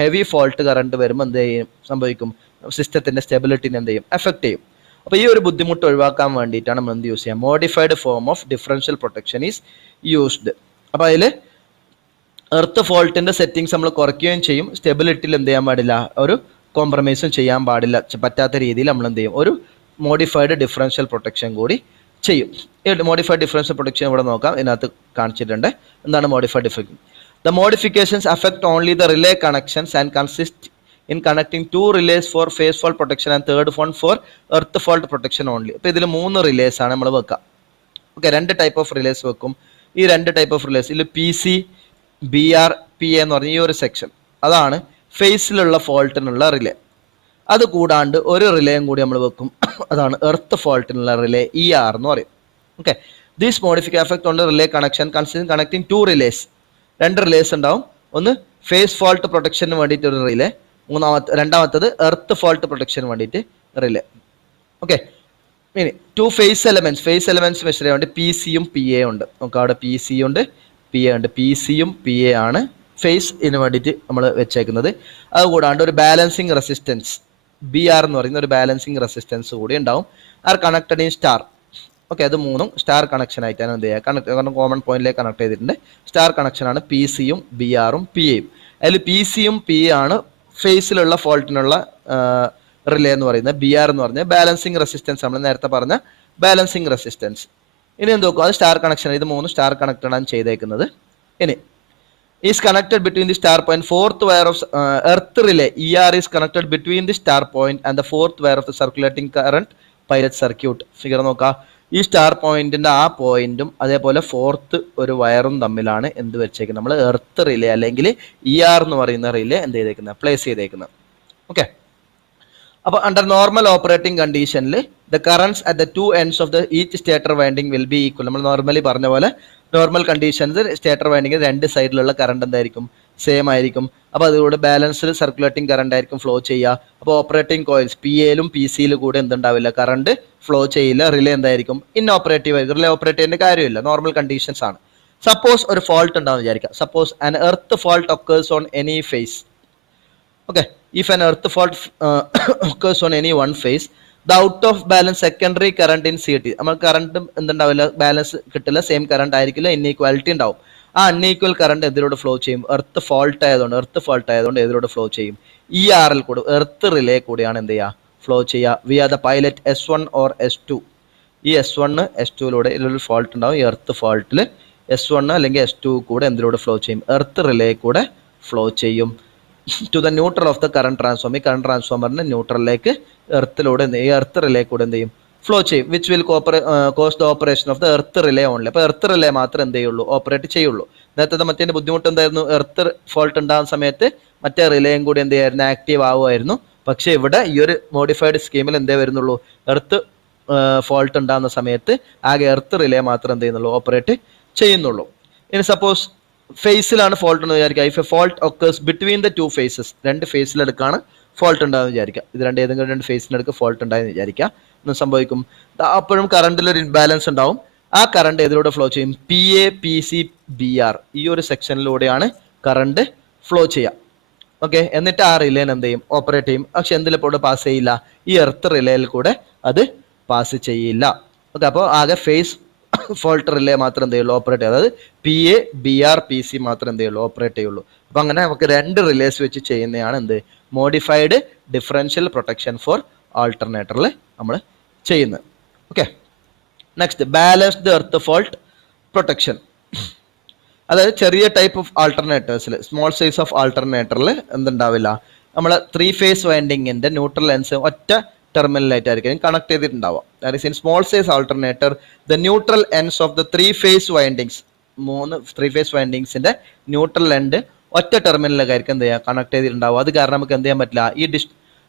ഹെവി ഫോൾട്ട് കറണ്ട് വരുമ്പോൾ എന്ത് ചെയ്യും, സംഭവിക്കും, സിസ്റ്റത്തിന്റെ സ്റ്റെബിലിറ്റിനെ എന്ത് ചെയ്യും, എഫക്ട് ചെയ്യും. അപ്പോൾ ഈ ഒരു ബുദ്ധിമുട്ട് ഒഴിവാക്കാൻ വേണ്ടിയിട്ടാണ് നമ്മൾ എന്ത് യൂസ് ചെയ്യാം, modified form of differential protection is used. അപ്പോൾ അതിൽ എർത്ത് ഫോൾട്ടിന്റെ സെറ്റിംഗ്സ് നമ്മൾ കുറയ്ക്കുകയും ചെയ്യും. സ്റ്റെബിലിറ്റിയിൽ എന്ത് ചെയ്യാൻ പാടില്ല, ഒരു കോംപ്രമൈസും ചെയ്യാൻ പാടില്ല, പറ്റാത്ത രീതിയിൽ നമ്മൾ എന്ത് ചെയ്യും, ഒരു മോഡിഫൈഡ് ഡിഫറൻഷ്യൽ പ്രൊട്ടക്ഷൻ കൂടി ചെയ്യും. ഈ മോഡിഫൈഡ് ഡിഫറൻഷ്യൽ പ്രൊട്ടക്ഷൻ ഇവിടെ നോക്കാം, ഇതിനകത്ത് കാണിച്ചിട്ടുണ്ട്. എന്താണ് modified differential? The modifications affect only the relay connections and consist in connecting 2 relays for phase fault protection and third one for earth fault protection only. അപ്പോൾ ഇതിൽ 3 റിലേസ് ആണ് നമ്മൾ വെക്കുക. ഓക്കെ, 2 ടൈപ്പ് ഓഫ് റിലേസ് വെക്കും. ഈ 2 ടൈപ്പ് ഓഫ് റിലേസ് ഇതിൽ PC, BR, PA എന്ന് പറഞ്ഞ ഈ ഒരു സെക്ഷൻ, അതാണ് ഫേസിലുള്ള ഫോൾട്ടിനുള്ള റിലേ. അത് കൂടാണ്ട് ഒരു റിലേയും കൂടി നമ്മൾ വെക്കും, അതാണ് എർത്ത് ഫോൾട്ടിനുള്ള റിലേ, ER എന്ന് പറയും. Okay, this modification effect on relay connection consist connecting 2 relays. 2 relays ഉണ്ടാവും. ഒന്ന് ഫേസ് ഫോൾട്ട് പ്രൊട്ടക്ഷന് വേണ്ടിയിട്ട് ഒരു റിലേ, രണ്ടാമത്തത് എർത്ത് ഫോൾട്ട് പ്രൊട്ടക്ഷന് വേണ്ടിയിട്ട് റിലേ. ഓക്കെ, ഇനി 2 ഫേസ് എലമെന്റ്സ് മെഷർ ചെയ്യാൻ വേണ്ടി PCയും PA ഉണ്ട്. നമുക്ക് അവിടെ PC ഉണ്ട്, PA ഉണ്ട്. PCയും PA ആണ് ഫേസിന് വേണ്ടിയിട്ട് നമ്മൾ വെച്ചേക്കുന്നത്. അതുകൂടാണ്ട് ഒരു ബാലൻസിങ് റെസിസ്റ്റൻസ് BR എന്ന് പറയുന്ന ഒരു ബാലൻസിങ് റെസിസ്റ്റൻസ് കൂടി ഉണ്ടാവും. Are connected in star. Okay, അത് 3ഉം സ്റ്റാർ കണക്ഷൻ ആയിട്ടാണ് എന്ത് ചെയ്യുക, കാരണം കോമൺ പോയിന്റിലേക്ക് കണക്ട് ചെയ്തിട്ടുണ്ട്. സ്റ്റാർ കണക്ഷനാണ് PCയും BRും PAയും. അതിൽ PCയും PA ആണ് ഫേസിലുള്ള ഫോൾട്ടിനുള്ള റിലേ എന്ന് പറയുന്നത്. BR എന്ന് പറഞ്ഞാൽ ബാലൻസിങ് റെസിസ്റ്റൻസ്, നമ്മൾ നേരത്തെ പറഞ്ഞ ബാലൻസിങ് റെസിസ്റ്റൻസ്. ഇനി എന്ത് നോക്കുക, അത് സ്റ്റാർ കണക്ഷൻ, ഇത് 3 സ്റ്റാർ കണക്റ്റഡ് ആണ് ചെയ്തേക്കുന്നത്. ഇനി is connected between the star point, fourth wire of earth relay ER is connected between the star point and the fourth wire of the circulating current pilot circuit. Figure നോക്കാം, ഈ സ്റ്റാർ പോയിന്റിന്റെ ആ പോയിന്റും അതേപോലെ ഫോർത്ത് ഒരു വയറും തമ്മിലാണ് എന്ത് വെച്ചേക്കുന്നത്, നമ്മൾ എർത്ത് റിലേ അല്ലെങ്കിൽ ER എന്ന് പറയുന്ന റിലേ എന്ത് ചെയ്തേക്കുന്നത്, പ്ലേസ് ചെയ്തേക്കുന്നത്. ഓക്കെ, അപ്പോൾ അണ്ടർ നോർമൽ ഓപ്പറേറ്റിംഗ് കണ്ടീഷനിൽ the currents at the 2 ends of the each stator winding will be equal. നമ്മൾ നോർമലി പറഞ്ഞ പോലെ നോർമൽ കണ്ടീഷൻസ് സ്റ്റേറ്റർ വൈൻഡിങ് 2 സൈഡിലുള്ള കറണ്ട് എന്തായിരിക്കും, സെയിം ആയിരിക്കും. അപ്പോൾ അതുകൂടെ ബാലൻസ്ഡ് സർക്കുലേറ്റിംഗ് കറണ്ട് ആയിരിക്കും ഫ്ലോ ചെയ്യുക. അപ്പോൾ ഓപ്പറേറ്റിംഗ് കോയിൽസ് PAയിലും PCയിലും കൂടെ എന്തുണ്ടാവില്ല, കറണ്ട് ഫ്ലോ ചെയ്യില്ല. റിലേ എന്തായിരിക്കും, ഇൻഓപ്പറേറ്റീവ് ആയിരിക്കും. റിലേ ഓപ്പറേറ്റ് ചെയ്യേണ്ട കാര്യമില്ല, നോർമൽ കണ്ടീഷൻസ് ആണ്. സപ്പോസ് ഒരു ഫോൾട്ട് ഉണ്ടാവും വിചാരിക്കാം. Suppose an earth fault occurs on any phase. Okay, if an earth fault occurs on any one phase, the out of balance secondary current in CT, നമ്മൾ കറണ്ട് എന്തുണ്ടാവില്ല, ബാലൻസ് കിട്ടില്ല, സെയിം കറണ്ട് ആയിരിക്കില്ല, ഇൻഈക്വാലിറ്റി ഉണ്ടാവും. ആ അൺഈക്വൽ കറണ്ട് എന്തിലൂടെ ഫ്ലോ ചെയ്യും, എർത്ത് ഫോൾട്ട് ആയതുകൊണ്ട് ഇതിലൂടെ ഫ്ലോ ചെയ്യും, ERൽ കൂടെ, എർത്ത് റിലേ കൂടിയാണ് എന്ത് ചെയ്യുക, ഫ്ലോ ചെയ്യുക via the pilot S1 or S2. ഈ S1 S2യിലൂടെ ഇതിലൊരു ഫോൾട്ട് ഉണ്ടാവും. ഈ എർത്ത് ഫോൾട്ടിൽ S1 അല്ലെങ്കിൽ S2 കൂടെ എന്തിലൂടെ ഫ്ലോ ചെയ്യും, എർത്ത് റിലേ കൂടെ ഫ്ലോ ചെയ്യും. To the neutral of the current transformer, ഈ കറണ്ട് ട്രാൻസ്ഫോമറിന്റെ ന്യൂട്രലിലേക്ക് എർത്തിലൂടെ ഈ എർത്ത് റിലേ കൂടെ എന്ത് ചെയ്യും, ഫ്ലോ ചെയ്യും. Which will cause the operation of the earth relay only. അപ്പോൾ എർത്ത് റിലേ മാത്രം എന്ത് ചെയ്യുള്ളൂ, ഓപ്പറേറ്റ് ചെയ്യുള്ളൂ. നേരത്തെ മറ്റേ ബുദ്ധിമുട്ട് എന്തായിരുന്നു, എർത്ത് ഫോൾട്ട് ഉണ്ടാകുന്ന സമയത്ത് മറ്റേ റിലേയും കൂടി എന്ത് ചെയ്യായിരുന്നു, ആക്റ്റീവ് ആവുമായിരുന്നു. പക്ഷേ ഇവിടെ ഈ ഒരു മോഡിഫൈഡ് സ്കീമിൽ എന്തേ വരുന്നുള്ളൂ, എർത്ത് ഫോൾട്ട് ഉണ്ടാകുന്ന സമയത്ത് ആകെ എർത്ത് റിലേ മാത്രം എന്ത് ചെയ്യുന്നുള്ളൂ, ഓപ്പറേറ്റ് ചെയ്യുന്നുള്ളൂ. ഇനി സപ്പോസ് ഫേസിലാണ് ഫോൾട്ട് എന്ന് വിചാരിക്കുക. If a fault occurs between the 2 phases, 2 ഫേസിലെടുക്കാണ് ഫോൾട്ട് ഉണ്ടാകുന്ന വിചാരിക്കുക. ഇത് ഏതെങ്കിലും 2 ഫേസിലെടുക്ക് ഫോൾട്ട് ഉണ്ടായെന്ന് വിചാരിക്കുക. എന്ന് സംഭവിക്കും, അപ്പോഴും കറണ്ടിലൊരു ഇൻബാലൻസ് ഉണ്ടാവും. ആ കറണ്ട് ഏതിലൂടെ ഫ്ലോ ചെയ്യും, PA, PC, BR ഈ ഒരു സെക്ഷനിലൂടെയാണ് കറണ്ട് ഫ്ലോ ചെയ്യുക. ഓക്കെ, എന്നിട്ട് ആ റിലേന് എന്ത് ചെയ്യും, ഓപ്പറേറ്റ് ചെയ്യും. പക്ഷെ എന്തിലൂടെ പാസ് ചെയ്യില്ല, ഈ എർത്ത് റിലേയിൽ കൂടെ അത് പാസ് ചെയ്യില്ല. ഓക്കെ, അപ്പോൾ ആകെ ഫേസ് ഫോൾട്ട് റിലേ മാത്രം എന്ത് ചെയ്യുള്ളൂ, ഓപ്പറേറ്റ് ചെയ്യുക. അതായത് PA, BR, PC മാത്രം എന്ത് ചെയ്യുള്ളൂ, ഓപ്പറേറ്റ് ചെയ്യുള്ളൂ. അപ്പോൾ അങ്ങനെ നമുക്ക് 2 റിലേസ് വെച്ച് ചെയ്യുന്നതാണ് എന്ത്, മോഡിഫൈഡ് ഡിഫറൻഷ്യൽ പ്രൊട്ടക്ഷൻ ഫോർ ആൾട്ടർനേറ്ററിൽ നമ്മൾ ചെയ്യുന്നത്. Okay, next balanced earth fault protection. അതായത് ചെറിയ ടൈപ്പ് ഓഫ് ആൾട്ടർനേറ്റേഴ്സിൽ, സ്മോൾ സൈസ് ഓഫ് ആൾട്ടർനേറ്ററിൽ എന്തുണ്ടാവില്ല, നമ്മൾ 3 ഫേസ് വൈൻഡിങ്ങിന്റെ ന്യൂട്രൽ എൻഡ്സ് ഒറ്റ ടെർമിനലായിട്ടായിരിക്കും കണക്ട് ചെയ്തിട്ടുണ്ടാവുക. That is in small size alternator the neutral ends of the 3 phase windings, 3 phase വൈൻഡിങ്സിന്റെ ന്യൂട്രൽ എൻഡ് ഒറ്റ ടെർമിനലിലേക്കായിരിക്കും എന്ത് ചെയ്യുക, കണക്ട് ചെയ്തിട്ടുണ്ടാവുക. അത് കാരണം നമുക്ക് എന്ത് ചെയ്യാൻ പറ്റില്ല, ഈ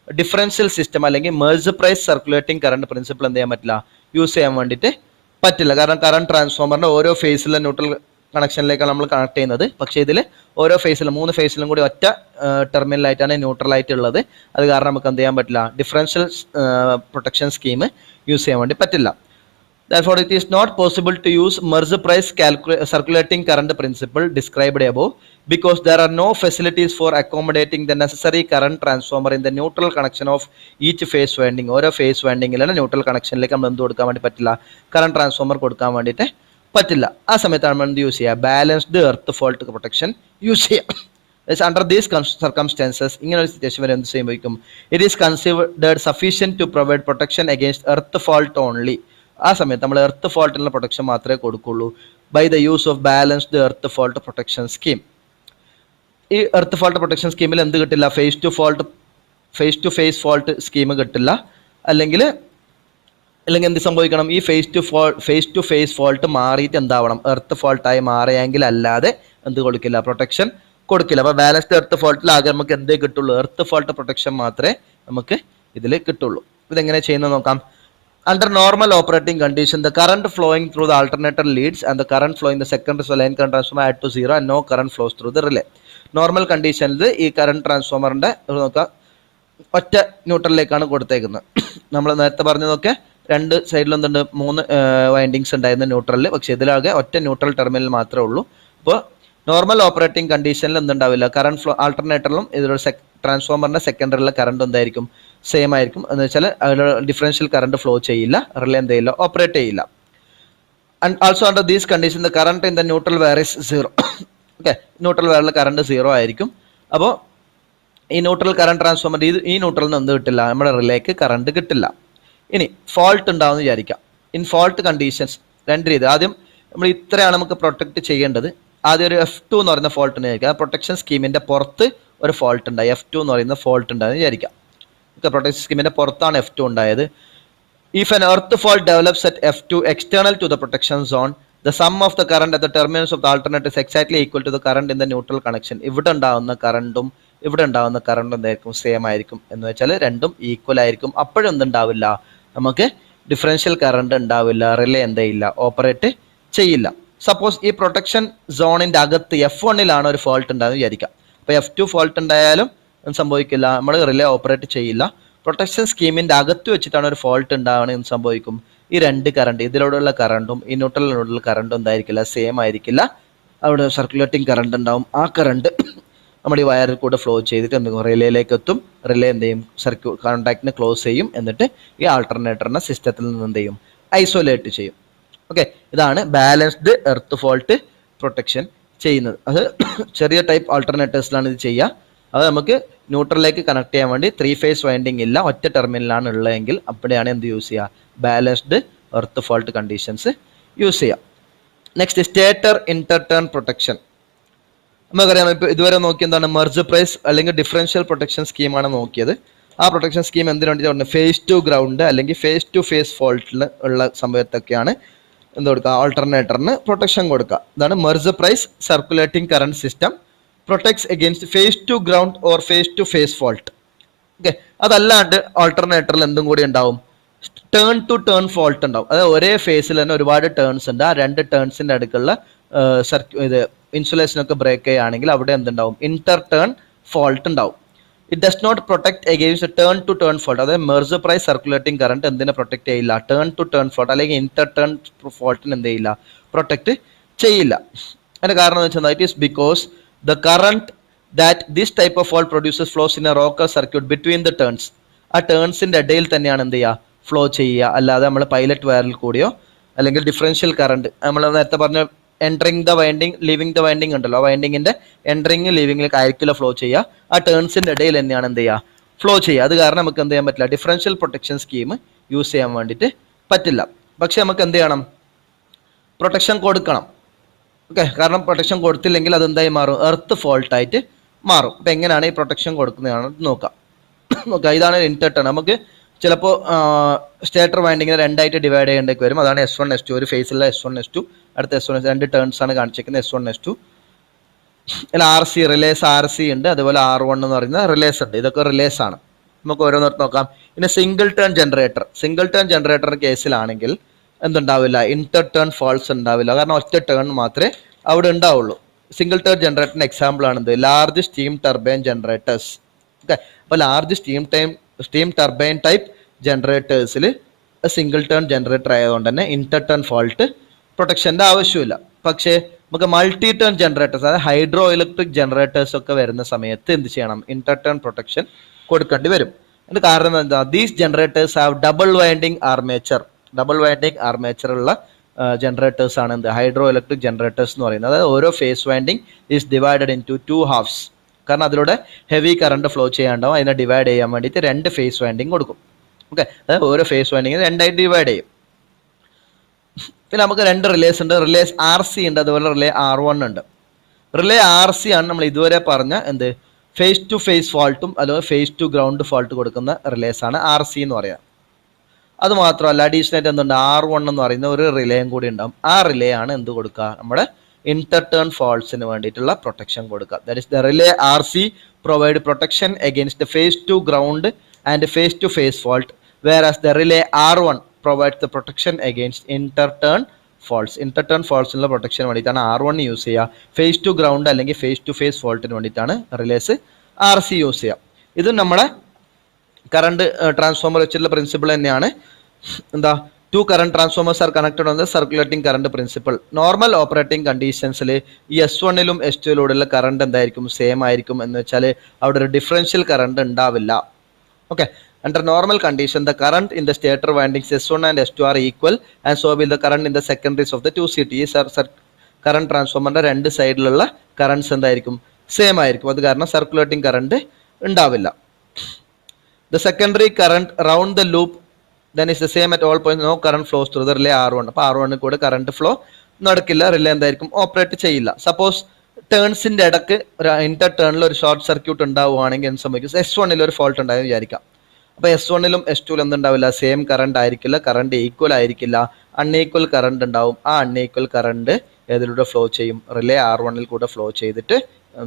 ഡിഫറൻഷ്യൽ സിസ്റ്റം അല്ലെങ്കിൽ മെർജ് സർക്കുലേറ്റിംഗ് കറണ്ട് പ്രിൻസിപ്പിൾ എന്ത് ചെയ്യാൻ പറ്റില്ല, യൂസ് ചെയ്യാൻ വേണ്ടിയിട്ട് പറ്റില്ല. കാരണം കറണ്ട് ട്രാൻസ്ഫോമറിന്റെ ഓരോ ഫേസിലെ ന്യൂട്രൽ കണക്ഷനിലേക്കാണ് നമ്മൾ കണക്ട് ചെയ്യുന്നത്. പക്ഷേ ഇതിൽ ഓരോ ഫേസിലും 3 ഫേസിലും കൂടി ഒറ്റ ടെർമിനലായിട്ടാണ് ന്യൂട്രലായിട്ട് ഉള്ളത്. അത് കാരണം നമുക്ക് എന്ത് ചെയ്യാൻ പറ്റില്ല, ഡിഫറൻഷ്യൽ പ്രൊട്ടക്ഷൻ സ്കീം യൂസ് ചെയ്യാൻ വേണ്ടി പറ്റില്ല. Therefore, it is not possible to use merge price circulating current principle described above because there are no facilities for accommodating the necessary current transformer in the neutral connection of each phase winding. ഓരോ ഫേസ് വൈൻഡിങ്ങിലാണ് ന്യൂട്രൽ കണക്ഷനിലേക്ക് നമ്മൾ എന്ത് കൊടുക്കാൻ വേണ്ടി പറ്റില്ല, കറണ്ട് ട്രാൻസ്ഫോമർ കൊടുക്കാൻ വേണ്ടിയിട്ട് പറ്റില്ല. ആ സമയത്താണ് നമ്മൾ എന്ത് യൂസ് ചെയ്യുക, balanced earth fault protection use ചെയ്യുക. അണ്ടർ ദീസ് സർക്കംസ്റ്റാൻസസ്, ഇങ്ങനെ ഒരു സിറ്റുവേഷൻ വരെ എന്ത് ചെയ്യുമ്പോഴേക്കും it is considered sufficient to provide protection against earth fault only. ആ സമയത്ത് നമ്മൾ എർത്ത് ഫോൾട്ടിനുള്ള പ്രൊട്ടക്ഷൻ മാത്രമേ കൊടുക്കുള്ളൂ by the use of balanced earth fault protection scheme. ഈ എർത്ത് ഫോൾട്ട് പ്രൊട്ടക്ഷൻ സ്കീമിൽ എന്ത് കിട്ടില്ല, phase to phase fault scheme കിട്ടില്ല. അല്ലെങ്കിൽ എന്ത് സംഭവിക്കണം, ഈ ഫേസ് ടു ഫേസ് ഫോൾട്ട് മാറിയിട്ട് എന്താവണം, എർത്ത് ഫോൾട്ടായി മാറിയെങ്കിൽ അല്ലാതെ എന്ത് കൊടുക്കില്ല, പ്രൊട്ടക്ഷൻ കൊടുക്കില്ല. അപ്പോൾ ബാലൻസ്ഡ് എർത്ത് ഫോൾട്ടിൽ ആകെ നമുക്ക് എന്തേ കിട്ടുള്ളൂ, എർത്ത് ഫോൾട്ട് പ്രൊട്ടക്ഷൻ മാത്രമേ നമുക്ക് ഇതിൽ കിട്ടുള്ളൂ. ഇതെങ്ങനെ ചെയ്യുന്നത് നോക്കാം. Under normal operating condition, the current flowing through the alternator leads and the current flowing the secondary line current transformer add to 0 and no current flows through the relay. Normal കണ്ടീഷനിൽ ഈ കറണ്ട് ട്രാൻസ്ഫോമറിൻ്റെ നോക്കുക ഒറ്റ ന്യൂട്രലിലേക്കാണ് കൊടുത്തേക്കുന്നത്. നമ്മൾ നേരത്തെ പറഞ്ഞതൊക്കെ രണ്ട് സൈഡിലും എന്തുണ്ട്, 3 വൈൻഡിങ്സ് ഉണ്ടായിരുന്ന ന്യൂട്രലിൽ. പക്ഷേ ഇതിലാകെ ഒറ്റ ന്യൂട്രൽ ടെർമിനൽ മാത്രമേ ഉള്ളൂ. അപ്പോൾ നോർമൽ ഓപ്പറേറ്റിംഗ് കണ്ടീഷനിൽ എന്തുണ്ടാവില്ല, കറണ്ട് ഫ്ലോ ആൾട്ടർനേറ്ററിലും ഇതിലൊരു ട്രാൻസ്ഫോമറിൻ്റെ സെക്കൻഡറിയിലെ കറണ്ട് എന്തായിരിക്കും, സെയിം ആയിരിക്കും. എന്ന് വെച്ചാൽ അതിൽ ഡിഫറൻഷ്യൽ കറണ്ട് ഫ്ലോ ചെയ്യില്ല, റിലേ എന്ത് ചെയ്യില്ല, ഓപ്പറേറ്റ് ചെയ്യില്ല. And also under these condition the current in the neutral wire is 0. Okay, neutral വയറിൽ കറണ്ട് 0 ആയിരിക്കും. അപ്പോൾ ഈ ന്യൂട്രൽ കറണ്ട് ട്രാൻസ്ഫോമർ ഈ ന്യൂട്രലിൽ നിന്ന് എന്ത് കിട്ടില്ല, നമ്മുടെ റിലേക്ക് കറണ്ട് കിട്ടില്ല. ഇനി ഫോൾട്ട് ഉണ്ടാവുമെന്ന് വിചാരിക്കാം. ഇൻ ഫോൾട്ട് കണ്ടീഷൻസ് രണ്ട് രീതി. ആദ്യം നമ്മൾ ഇത്രയാണ് നമുക്ക് പ്രൊട്ടക്ട് ചെയ്യേണ്ടത്. ആദ്യം ഒരു F2 എന്ന് പറയുന്ന ഫോൾട്ട് ഉണ്ട് വിചാരിക്കാം. പ്രൊട്ടക്ഷൻ സ്കീമിൻ്റെ പുറത്ത് ഒരു ഫോൾട്ട് ഉണ്ടായി, F2 എന്ന് പറയുന്ന ഫോൾട്ട് ഉണ്ടായെന്ന് വിചാരിക്കാം. പ്രൊട്ടക്ഷൻ സ്കീമിൻ്റെ പുറത്താണ് F2 ഉണ്ടായത്. If an earth fault develops at F2 external to the protection zone, the sum of the current at the terminals of the alternator is exactly equal to the current in the neutral connection. ഇവിടെ ഉണ്ടാകുന്ന കറണ്ടും ഇവിടെ ഉണ്ടാകുന്ന കറണ്ടും എന്തായിരിക്കും, സെയിം ആയിരിക്കും. എന്ന് വെച്ചാൽ രണ്ടും ഈക്വൽ ആയിരിക്കും. അപ്പോഴും എന്തുണ്ടാവില്ല, നമുക്ക് ഡിഫറൻഷ്യൽ കറണ്ട് ഉണ്ടാവില്ല, റിലേ എന്തെയില്ല, ഓപ്പറേറ്റ് ചെയ്യില്ല. സപ്പോസ് ഈ പ്രൊട്ടക്ഷൻ സോണിൻ്റെ അകത്ത് F1ലാണ് ഒരു ഫോൾട്ട് ഉണ്ടാകുന്ന വിചാരിക്കാം. അപ്പോൾ F2 ഫോൾട്ട് ഉണ്ടായാലും സംഭവിക്കില്ല, നമ്മൾ റിലേ ഓപ്പറേറ്റ് ചെയ്യില്ല. പ്രൊട്ടക്ഷൻ സ്കീമിൻ്റെ അകത്ത് വെച്ചിട്ടാണ് ഒരു ഫോൾട്ട് ഉണ്ടാവുകയാണെങ്കിൽ എന്ത് സംഭവിക്കും, ഈ രണ്ട് കറണ്ട്, ഇതിലൂടെയുള്ള കറണ്ടും ഈ ന്യൂട്രലിനോടുള്ള കറണ്ടും എന്തായിരിക്കില്ല, സെയിം ആയിരിക്കില്ല. അവിടെ സർക്കുലേറ്റിംഗ് കറണ്ട് ഉണ്ടാവും. ആ കറണ്ട് നമ്മുടെ ഈ വയറിൽ കൂടെ ഫ്ലോ ചെയ്തിട്ട് എന്തെങ്കിലും റിലേയിലേക്ക് എത്തും. റിലേ എന്ത് ചെയ്യും, കോൺടാക്റ്റിന് ക്ലോസ് ചെയ്യും. എന്നിട്ട് ഈ ആൾട്ടർനേറ്ററിനെ സിസ്റ്റത്തിൽ നിന്ന് എന്ത് ചെയ്യും, ഐസൊലേറ്റ് ചെയ്യും. ഓക്കെ, ഇതാണ് ബാലൻസ്ഡ് എർത്ത് ഫോൾട്ട് പ്രൊട്ടക്ഷൻ ചെയ്യുന്നത്. അത് ചെറിയ ടൈപ്പ് ആൾട്ടർനേറ്റേഴ്സിലാണ് ഇത് ചെയ്യുക. അത് നമുക്ക് ന്യൂട്രലിലേക്ക് കണക്ട് ചെയ്യാൻ വേണ്ടി 3 ഫേസ് വൈൻഡിങ് ഇല്ല, ഒറ്റ ടെർമിനലാണ് ഉള്ളതെങ്കിൽ അപ്പോഴാണ് എന്ത് യൂസ് ചെയ്യുക, balanced earth fault conditions use ചെയ്യാം. Next stator interturn protection. നമുക്കറിയാം, ഇപ്പോൾ ഇതുവരെ നോക്കി എന്താണ്, മെർജ് പ്രൈസ് അല്ലെങ്കിൽ ഡിഫറൻഷ്യൽ പ്രൊട്ടക്ഷൻ സ്കീമാണ് നോക്കിയത്. ആ പ്രൊട്ടക്ഷൻ സ്കീം എന്തിനു വേണ്ടിയിട്ടാണ്, ഫേസ് ടു ഗ്രൗണ്ട് അല്ലെങ്കിൽ ഫേസ് ടു ഫേസ് ഫോൾട്ടിൽ ഉള്ള സമയത്തൊക്കെയാണ് എന്ത് കൊടുക്കുക, ആൾട്ടർനേറ്ററിന് പ്രൊട്ടക്ഷൻ കൊടുക്കുക. ഇതാണ് Merz Price circulating current system protects against phase to ground or phase to phase fault. Okay, അതല്ലാണ്ട് ആൾട്ടർനേറ്ററിൽ എന്തും കൂടി ഉണ്ടാവും, ടേൺ ടു ടേൺ ഫോൾട്ട് ഉണ്ടാവും. അതായത് ഒരേ ഫേസിൽ തന്നെ ഒരുപാട് ടേൺസ് ഉണ്ട്. ആ 2 ടേൺസിൻ്റെ അടുക്കുള്ള ഇത് ഇൻസുലേഷനൊക്കെ ബ്രേക്ക് ചെയ്യുകയാണെങ്കിൽ അവിടെ എന്തുണ്ടാവും, ഇന്റർ ടേൺ ഫോൾട്ട് ഉണ്ടാവും. It does not protect against turn to turn fault. അതായത് മെർജ് പ്രൈസ് സർക്കുലേറ്റിംഗ് കറണ്ട് എന്തിനെ പ്രൊട്ടക്ട് ചെയ്യില്ല, ടേൺ ടു ടേൺ ഫോൾട്ട് അല്ലെങ്കിൽ ഇന്റർ ടേൺ ഫോൾട്ടിന് എന്ത് ചെയ്യില്ല, പ്രൊട്ടക്ട് ചെയ്യില്ല. അതിൻ്റെ കാരണം എന്ന് വെച്ചാൽ it is because the current that this type of fault produces flows in a rocker circuit between the turns. ആ ടേൺസിൻ്റെ ഇടയിൽ തന്നെയാണ് എന്ത് ചെയ്യുക, ഫ്ലോ ചെയ്യുക. അല്ലാതെ നമ്മൾ പൈലറ്റ് വയറിൽ കൂടിയോ അല്ലെങ്കിൽ ഡിഫറൻഷ്യൽ കറണ്ട് നമ്മൾ നേരത്തെ പറഞ്ഞ entering the winding living the winding ഉണ്ടല്ലോ, ആ വൈൻഡിങ്ങിൻ്റെ എൻട്രിങ് ലീവിങ്ങിലേക്ക് ആയിരിക്കില്ല ഫ്ലോ ചെയ്യുക. ആ ടേൺസിൻ്റെ ഇടയിൽ തന്നെയാണ് എന്ത് ചെയ്യുക, ഫ്ലോ ചെയ്യുക. അത് കാരണം നമുക്ക് എന്ത് ചെയ്യാൻ പറ്റില്ല, ഡിഫറൻഷ്യൽ പ്രൊട്ടക്ഷൻ സ്കീം യൂസ് ചെയ്യാൻ വേണ്ടിയിട്ട് പറ്റില്ല. പക്ഷെ നമുക്ക് എന്ത് ചെയ്യണം, പ്രൊട്ടക്ഷൻ കൊടുക്കണം. ഓക്കെ, കാരണം പ്രൊട്ടക്ഷൻ കൊടുത്തില്ലെങ്കിൽ അതെന്തായി മാറും, എർത്ത് ഫോൾട്ടായിട്ട് മാറും. അപ്പം എങ്ങനെയാണ് ഈ പ്രൊട്ടക്ഷൻ കൊടുക്കുന്നതാണ് നോക്കാം. ഇതാണ് ഇന്റർടേൺ. നമുക്ക് ചിലപ്പോൾ സ്റ്റേറ്റർ വൈൻഡിങ്ങിനെ 2ആയിട്ട് ഡിവൈഡ് ചെയ്യേണ്ടേക്ക് വരും. അതാണ് S1 S2. ഒരു ഫേസിലുള്ള S1 S2, അടുത്ത S1 S2. 2 ടേൺസ് ആണ് കാണിച്ചിരിക്കുന്നത്, S1 S2. അല്ല RC റിലേസ് RC ഉണ്ട്, അതുപോലെ R1 എന്ന് പറയുന്ന റിലേസ് ഉണ്ട്. ഇതൊക്കെ റിലേസ് ആണ്. നമുക്ക് ഓരോന്നിടത്ത് നോക്കാം. പിന്നെ സിംഗിൾ ടേൺ ജനറേറ്ററിൻ്റെ കേസിലാണെങ്കിൽ എന്തുണ്ടാവില്ല, ഇന്റർ ടേൺ ഫോൾട്ട്സ് ഉണ്ടാവില്ല. കാരണം ഒറ്റ ടേൺ മാത്രമേ അവിടെ ഉണ്ടാവുള്ളൂ. സിംഗിൾ ടേൺ ജനറേറ്ററിന് എക്സാമ്പിൾ ആണ് എന്ത്, large steam turbine generators. Okay, അപ്പോൾ ലാർജ് സ്റ്റീം ടർബൈൻ ടൈപ്പ് ജനറേറ്റേഴ്സിൽ സിംഗിൾ ടേൺ ജനറേറ്റർ ആയതുകൊണ്ട് തന്നെ ഇന്റർ ടേൺ ഫോൾട്ട് പ്രൊട്ടക്ഷൻ്റെ ആവശ്യമില്ല. പക്ഷേ നമുക്ക് മൾട്ടി ടേൺ ജനറേറ്റേഴ്സ്, അതായത് ഹൈഡ്രോ ഇലക്ട്രിക് ജനറേറ്റേഴ്സ് ഒക്കെ വരുന്ന സമയത്ത് എന്ത് ചെയ്യണം, ഇന്റർ ടേൺ പ്രൊട്ടക്ഷൻ കൊടുക്കേണ്ടി വരും. അതിന്റെ കാരണം എന്താ, these generators have double winding armature ഉള്ള ജനറേറ്റേഴ്സ് ആണ് എന്ത്, ഹൈഡ്രോ ഇലക്ട്രിക് ജനറേറ്റേഴ്സ് എന്ന് പറയുന്നത്. അതായത് ഓരോ phase winding is divided into halves. കാരണം അതിലൂടെ ഹെവി കറണ്ട് ഫ്ലോ ചെയ്യാണ്ടാവും, അതിനെ ഡിവൈഡ് ചെയ്യാൻ വേണ്ടിയിട്ട് 2 ഫേസ് വൈൻഡിങ് കൊടുക്കും. ഓക്കെ, അതായത് ഓരോ ഫേസ് വൈൻഡിങ് 2ആയിട്ട് ഡിവൈഡ് ചെയ്യും. പിന്നെ നമുക്ക് 2 റിലേസ് ഉണ്ട്. റിലേസ് RC ഉണ്ട്, അതുപോലെ റിലേ R1 ഉണ്ട്. റിലേ RC ആണ് നമ്മൾ ഇതുവരെ പറഞ്ഞ എന്ത്, ഫേസ് ടു ഫേസ് ഫോൾട്ടും അതുപോലെ ഫേസ് ടു ഗ്രൗണ്ട് ഫോൾട്ട് കൊടുക്കുന്ന റിലേസ് ആണ് RC എന്ന് പറയാം. അത് മാത്രമല്ല അഡീഷണൽ ആയിട്ട് എന്തുണ്ട്, R1 എന്ന് പറയുന്ന ഒരു റിലേയും കൂടി ഉണ്ടാവും. ആ റിലേ ആണ് എന്ത് കൊടുക്കുക, നമ്മുടെ ഇന്റർ ടേൺ ഫോൾട്ട്സിന് വേണ്ടിയിട്ടുള്ള പ്രൊട്ടക്ഷൻ കൊടുക്കുക. That is the relay RC provide protection against phase to ground and phase to phase fault, whereas the relay R1 provides the protection against inter turn faults. ഇന്റർ ടേൺ ഫോൾട്ട്സിനുള്ള പ്രൊട്ടക്ഷന് വേണ്ടിയിട്ടാണ് R1 യൂസ് ചെയ്യുക. ഫേസ് ടു ഗ്രൗണ്ട് അല്ലെങ്കിൽ ഫേസ് ടു ഫേസ് ഫോൾട്ടിന് വേണ്ടിയിട്ടാണ് റിലേസ് RC യൂസ് ചെയ്യുക. ഇത് നമ്മുടെ കറണ്ട് ട്രാൻസ്ഫോമർ വെച്ചിട്ടുള്ള പ്രിൻസിപ്പിൾ തന്നെയാണ്. എന്താ, 2 current transformers are connected on the circulating current principle. Normal operating കണ്ടീഷൻസിൽ ഈ S1ലും S2യിലൂടെയുള്ള കറണ്ട് എന്തായിരിക്കും, സെയിം ആയിരിക്കും. എന്ന് വെച്ചാൽ അവിടെ ഒരു ഡിഫറൻഷ്യൽ കറണ്ട് ഉണ്ടാവില്ല. Okay, under normal condition the current in the stator windings S1 and S2 are equal and so will the current in the secondaries of the 2CT. Current ട്രാൻസ്ഫോമറിന്റെ 2 സൈഡിലുള്ള കറണ്ട്സ് എന്തായിരിക്കും, സെയിം ആയിരിക്കും. അത് കാരണം സർക്കുലേറ്റിംഗ് കറണ്ട് ഉണ്ടാവില്ല. The secondary current round the loop then is the same at all points. No current flows through the relay R1. അപ്പോൾ R1 കൂടെ കറണ്ട് ഫ്ലോ നടക്കില്ല, റിലേ എന്തായിരിക്കും, ഓപ്പറേറ്റ് ചെയ്യില്ല. സപ്പോസ് ടേൺസിന്റെ ഇടക്ക് ഇന്റർ ടേണിൽ ഒരു ഷോർട്ട് സർക്യൂട്ട് ഉണ്ടാവുകയാണെങ്കിൽ എന്ത് സംഭവിക്കും, S1ൽ ഒരു ഫോൾട്ട് ഉണ്ടായെന്ന് വിചാരിക്കാം. അപ്പോൾ S1ലും S2ലും എന്തുണ്ടാവില്ല, സെയിം കറണ്ട് ആയിരിക്കില്ല, കറണ്ട് ഈക്വൽ ആയിരിക്കില്ല, അൺഈക്വൽ കറണ്ട് ഉണ്ടാവും. ആ അൺഈക്വൽ കറണ്ട് ഏതിലൂടെ ഫ്ലോ ചെയ്യും, റിലേ R1ൽ കൂടെ ഫ്ലോ ചെയ്തിട്ട്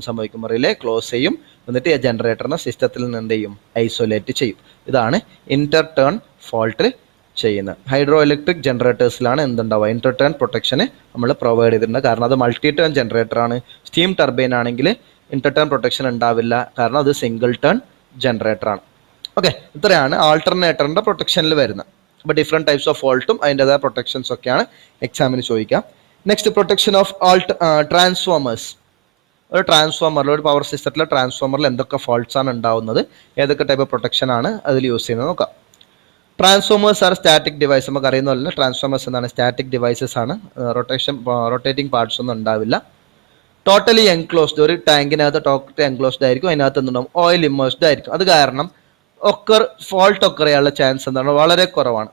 സംഭവിക്കും, റിലേ ക്ലോസ് ചെയ്യും. എന്നിട്ട് ഈ ജനറേറ്ററിനെ സിസ്റ്റത്തിൽ നിന്ന് എന്ത് ചെയ്യും, ഐസൊലേറ്റ് ചെയ്യും. ഇതാണ് ഇന്റർ ടേൺ ഫോൾട്ട് ചെയ്യുന്നത്. ഹൈഡ്രോ ഇലക്ട്രിക് ജനറേറ്റേഴ്സിലാണ് എന്തുണ്ടാവുക, ഇന്റർ ടേൺ പ്രൊട്ടക്ഷന് നമ്മൾ പ്രൊവൈഡ് ചെയ്തിട്ടുണ്ട്. കാരണം അത് മൾട്ടി ടേൺ ജനറേറ്റർ ആണ്. സ്റ്റീം ടർബൈൻ ആണെങ്കിൽ ഇന്റർ ടേൺ പ്രൊട്ടക്ഷൻ ഉണ്ടാവില്ല, കാരണം അത് സിംഗിൾ ടേൺ ജനറേറ്റർ ആണ്. ഓക്കെ, ഇത്രയാണ് ആൾട്ടർനേറ്ററിന്റെ പ്രൊട്ടക്ഷനിൽ വരുന്നത്. അപ്പോൾ ഡിഫറെൻറ്റ് ടൈപ്സ് ഓഫ് ഫോൾട്ടും അതിൻ്റെതായ പ്രൊട്ടക്ഷൻസ് ഒക്കെയാണ് എക്സാമിന് ചോദിക്കാം. Next, protection of transformers. ഒരു ട്രാൻസ്ഫോമറിൽ, ഒരു പവർ സിസ്റ്റത്തിലെ ട്രാൻസ്ഫോമറിൽ എന്തൊക്കെ ഫോൾട്ട്സ് ആണ് ഉണ്ടാവുന്നത്, ഏതൊക്കെ ടൈപ്പ് ഓഫ് പ്രൊട്ടക്ഷൻ ആണ് അതിൽ യൂസ് ചെയ്യുന്നത് നോക്കാം. Transformers are static device. നമുക്ക് അറിയുന്ന പോലെ ട്രാൻസ്ഫോമേഴ്സ് എന്താണ്, സ്റ്റാറ്റിക് ഡിവൈസസ് ആണ്. റൊട്ടേറ്റിംഗ് പാർട്സ് ഒന്നും ഉണ്ടാവില്ല. ടോട്ടലി എൻക്ലോസ്ഡ്, ഒരു ടാങ്കിനകത്ത് ടോട്ടലി എൻക്ലോസ്ഡ് ആയിരിക്കും. അതിനകത്ത് എന്തുണ്ടാവും, ഓയിൽ ഇമേഴ്സ്ഡ് ആയിരിക്കും. അത് കാരണം ഫോൾട്ട് ഒക്കർ ചെയ്യാനുള്ള ചാൻസ് എന്താണ്, വളരെ കുറവാണ്.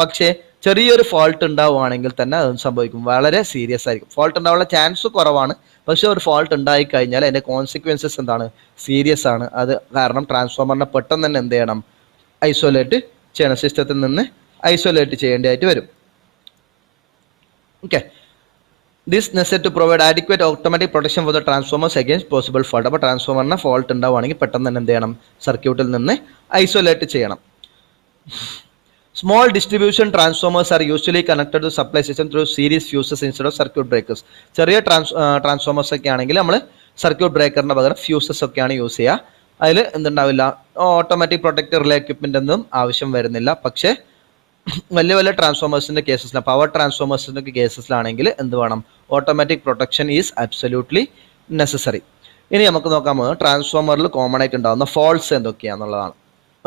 പക്ഷേ ചെറിയൊരു ഫോൾട്ട് ഉണ്ടാവുകയാണെങ്കിൽ തന്നെ അത് സംഭവിക്കും, വളരെ സീരിയസ് ആയിരിക്കും. ഫോൾട്ട് ഉണ്ടാവാനുള്ള ചാൻസ് കുറവാണ്, പക്ഷെ ഒരു ഫോൾട്ട് ഉണ്ടായി കഴിഞ്ഞാൽ അതിൻ്റെ കോൺസിക്വൻസസ് എന്താണ്, സീരിയസ് ആണ്. അത് കാരണം ട്രാൻസ്ഫോമറിനെ പെട്ടെന്ന് തന്നെ എന്ത് ചെയ്യണം, ഐസൊലേറ്റ് ചെയ്യണം, സിസ്റ്റത്തിൽ നിന്ന് ഐസൊലേറ്റ് ചെയ്യേണ്ടതായിട്ട് വരും. Okay, this necessary to provide adequate automatic protection for the transformers against possible fault. അപ്പോൾ ട്രാൻസ്ഫോമറിന് ഫോൾട്ട് ഉണ്ടാവുകയാണെങ്കിൽ പെട്ടെന്ന് തന്നെ എന്ത് ചെയ്യണം, സർക്യൂട്ടിൽ നിന്ന് ഐസൊലേറ്റ് ചെയ്യണം. Small distribution transformers are usually connected to supply system through series fuses instead of circuit breakers. ചെറിയ ട്രാൻസ്ഫോമേഴ്സ് ഒക്കെ ആണെങ്കിൽ നമ്മൾ സർക്യൂട്ട് ബ്രേക്കറിന് പകരം ഫ്യൂസസ് ഒക്കെയാണ് യൂസ് ചെയ്യുക. അതിൽ എന്തുണ്ടാവില്ല, ഓട്ടോമാറ്റിക് പ്രൊട്ടക്റ്റർ റിലേ എക്വിപ്മെൻ്റ് ഒന്നും ആവശ്യം വരുന്നില്ല. പക്ഷേ വലിയ വലിയ ട്രാൻസ്ഫോമേഴ്സിൻ്റെ കേസസിലാണ്, പവർ ട്രാൻസ്ഫോമേഴ്സിൻ്റെ കേസസിലാണെങ്കിൽ എന്ത് വേണം, automatic protection is absolutely necessary. ഇനി നമുക്ക് നോക്കാൻ പോകുന്നത് ട്രാൻസ്ഫോമറിൽ കോമൺ ആയിട്ട് ഉണ്ടാകുന്ന ഫോൾട്ട്സ് എന്തൊക്കെയാണെന്നുള്ളതാണ്.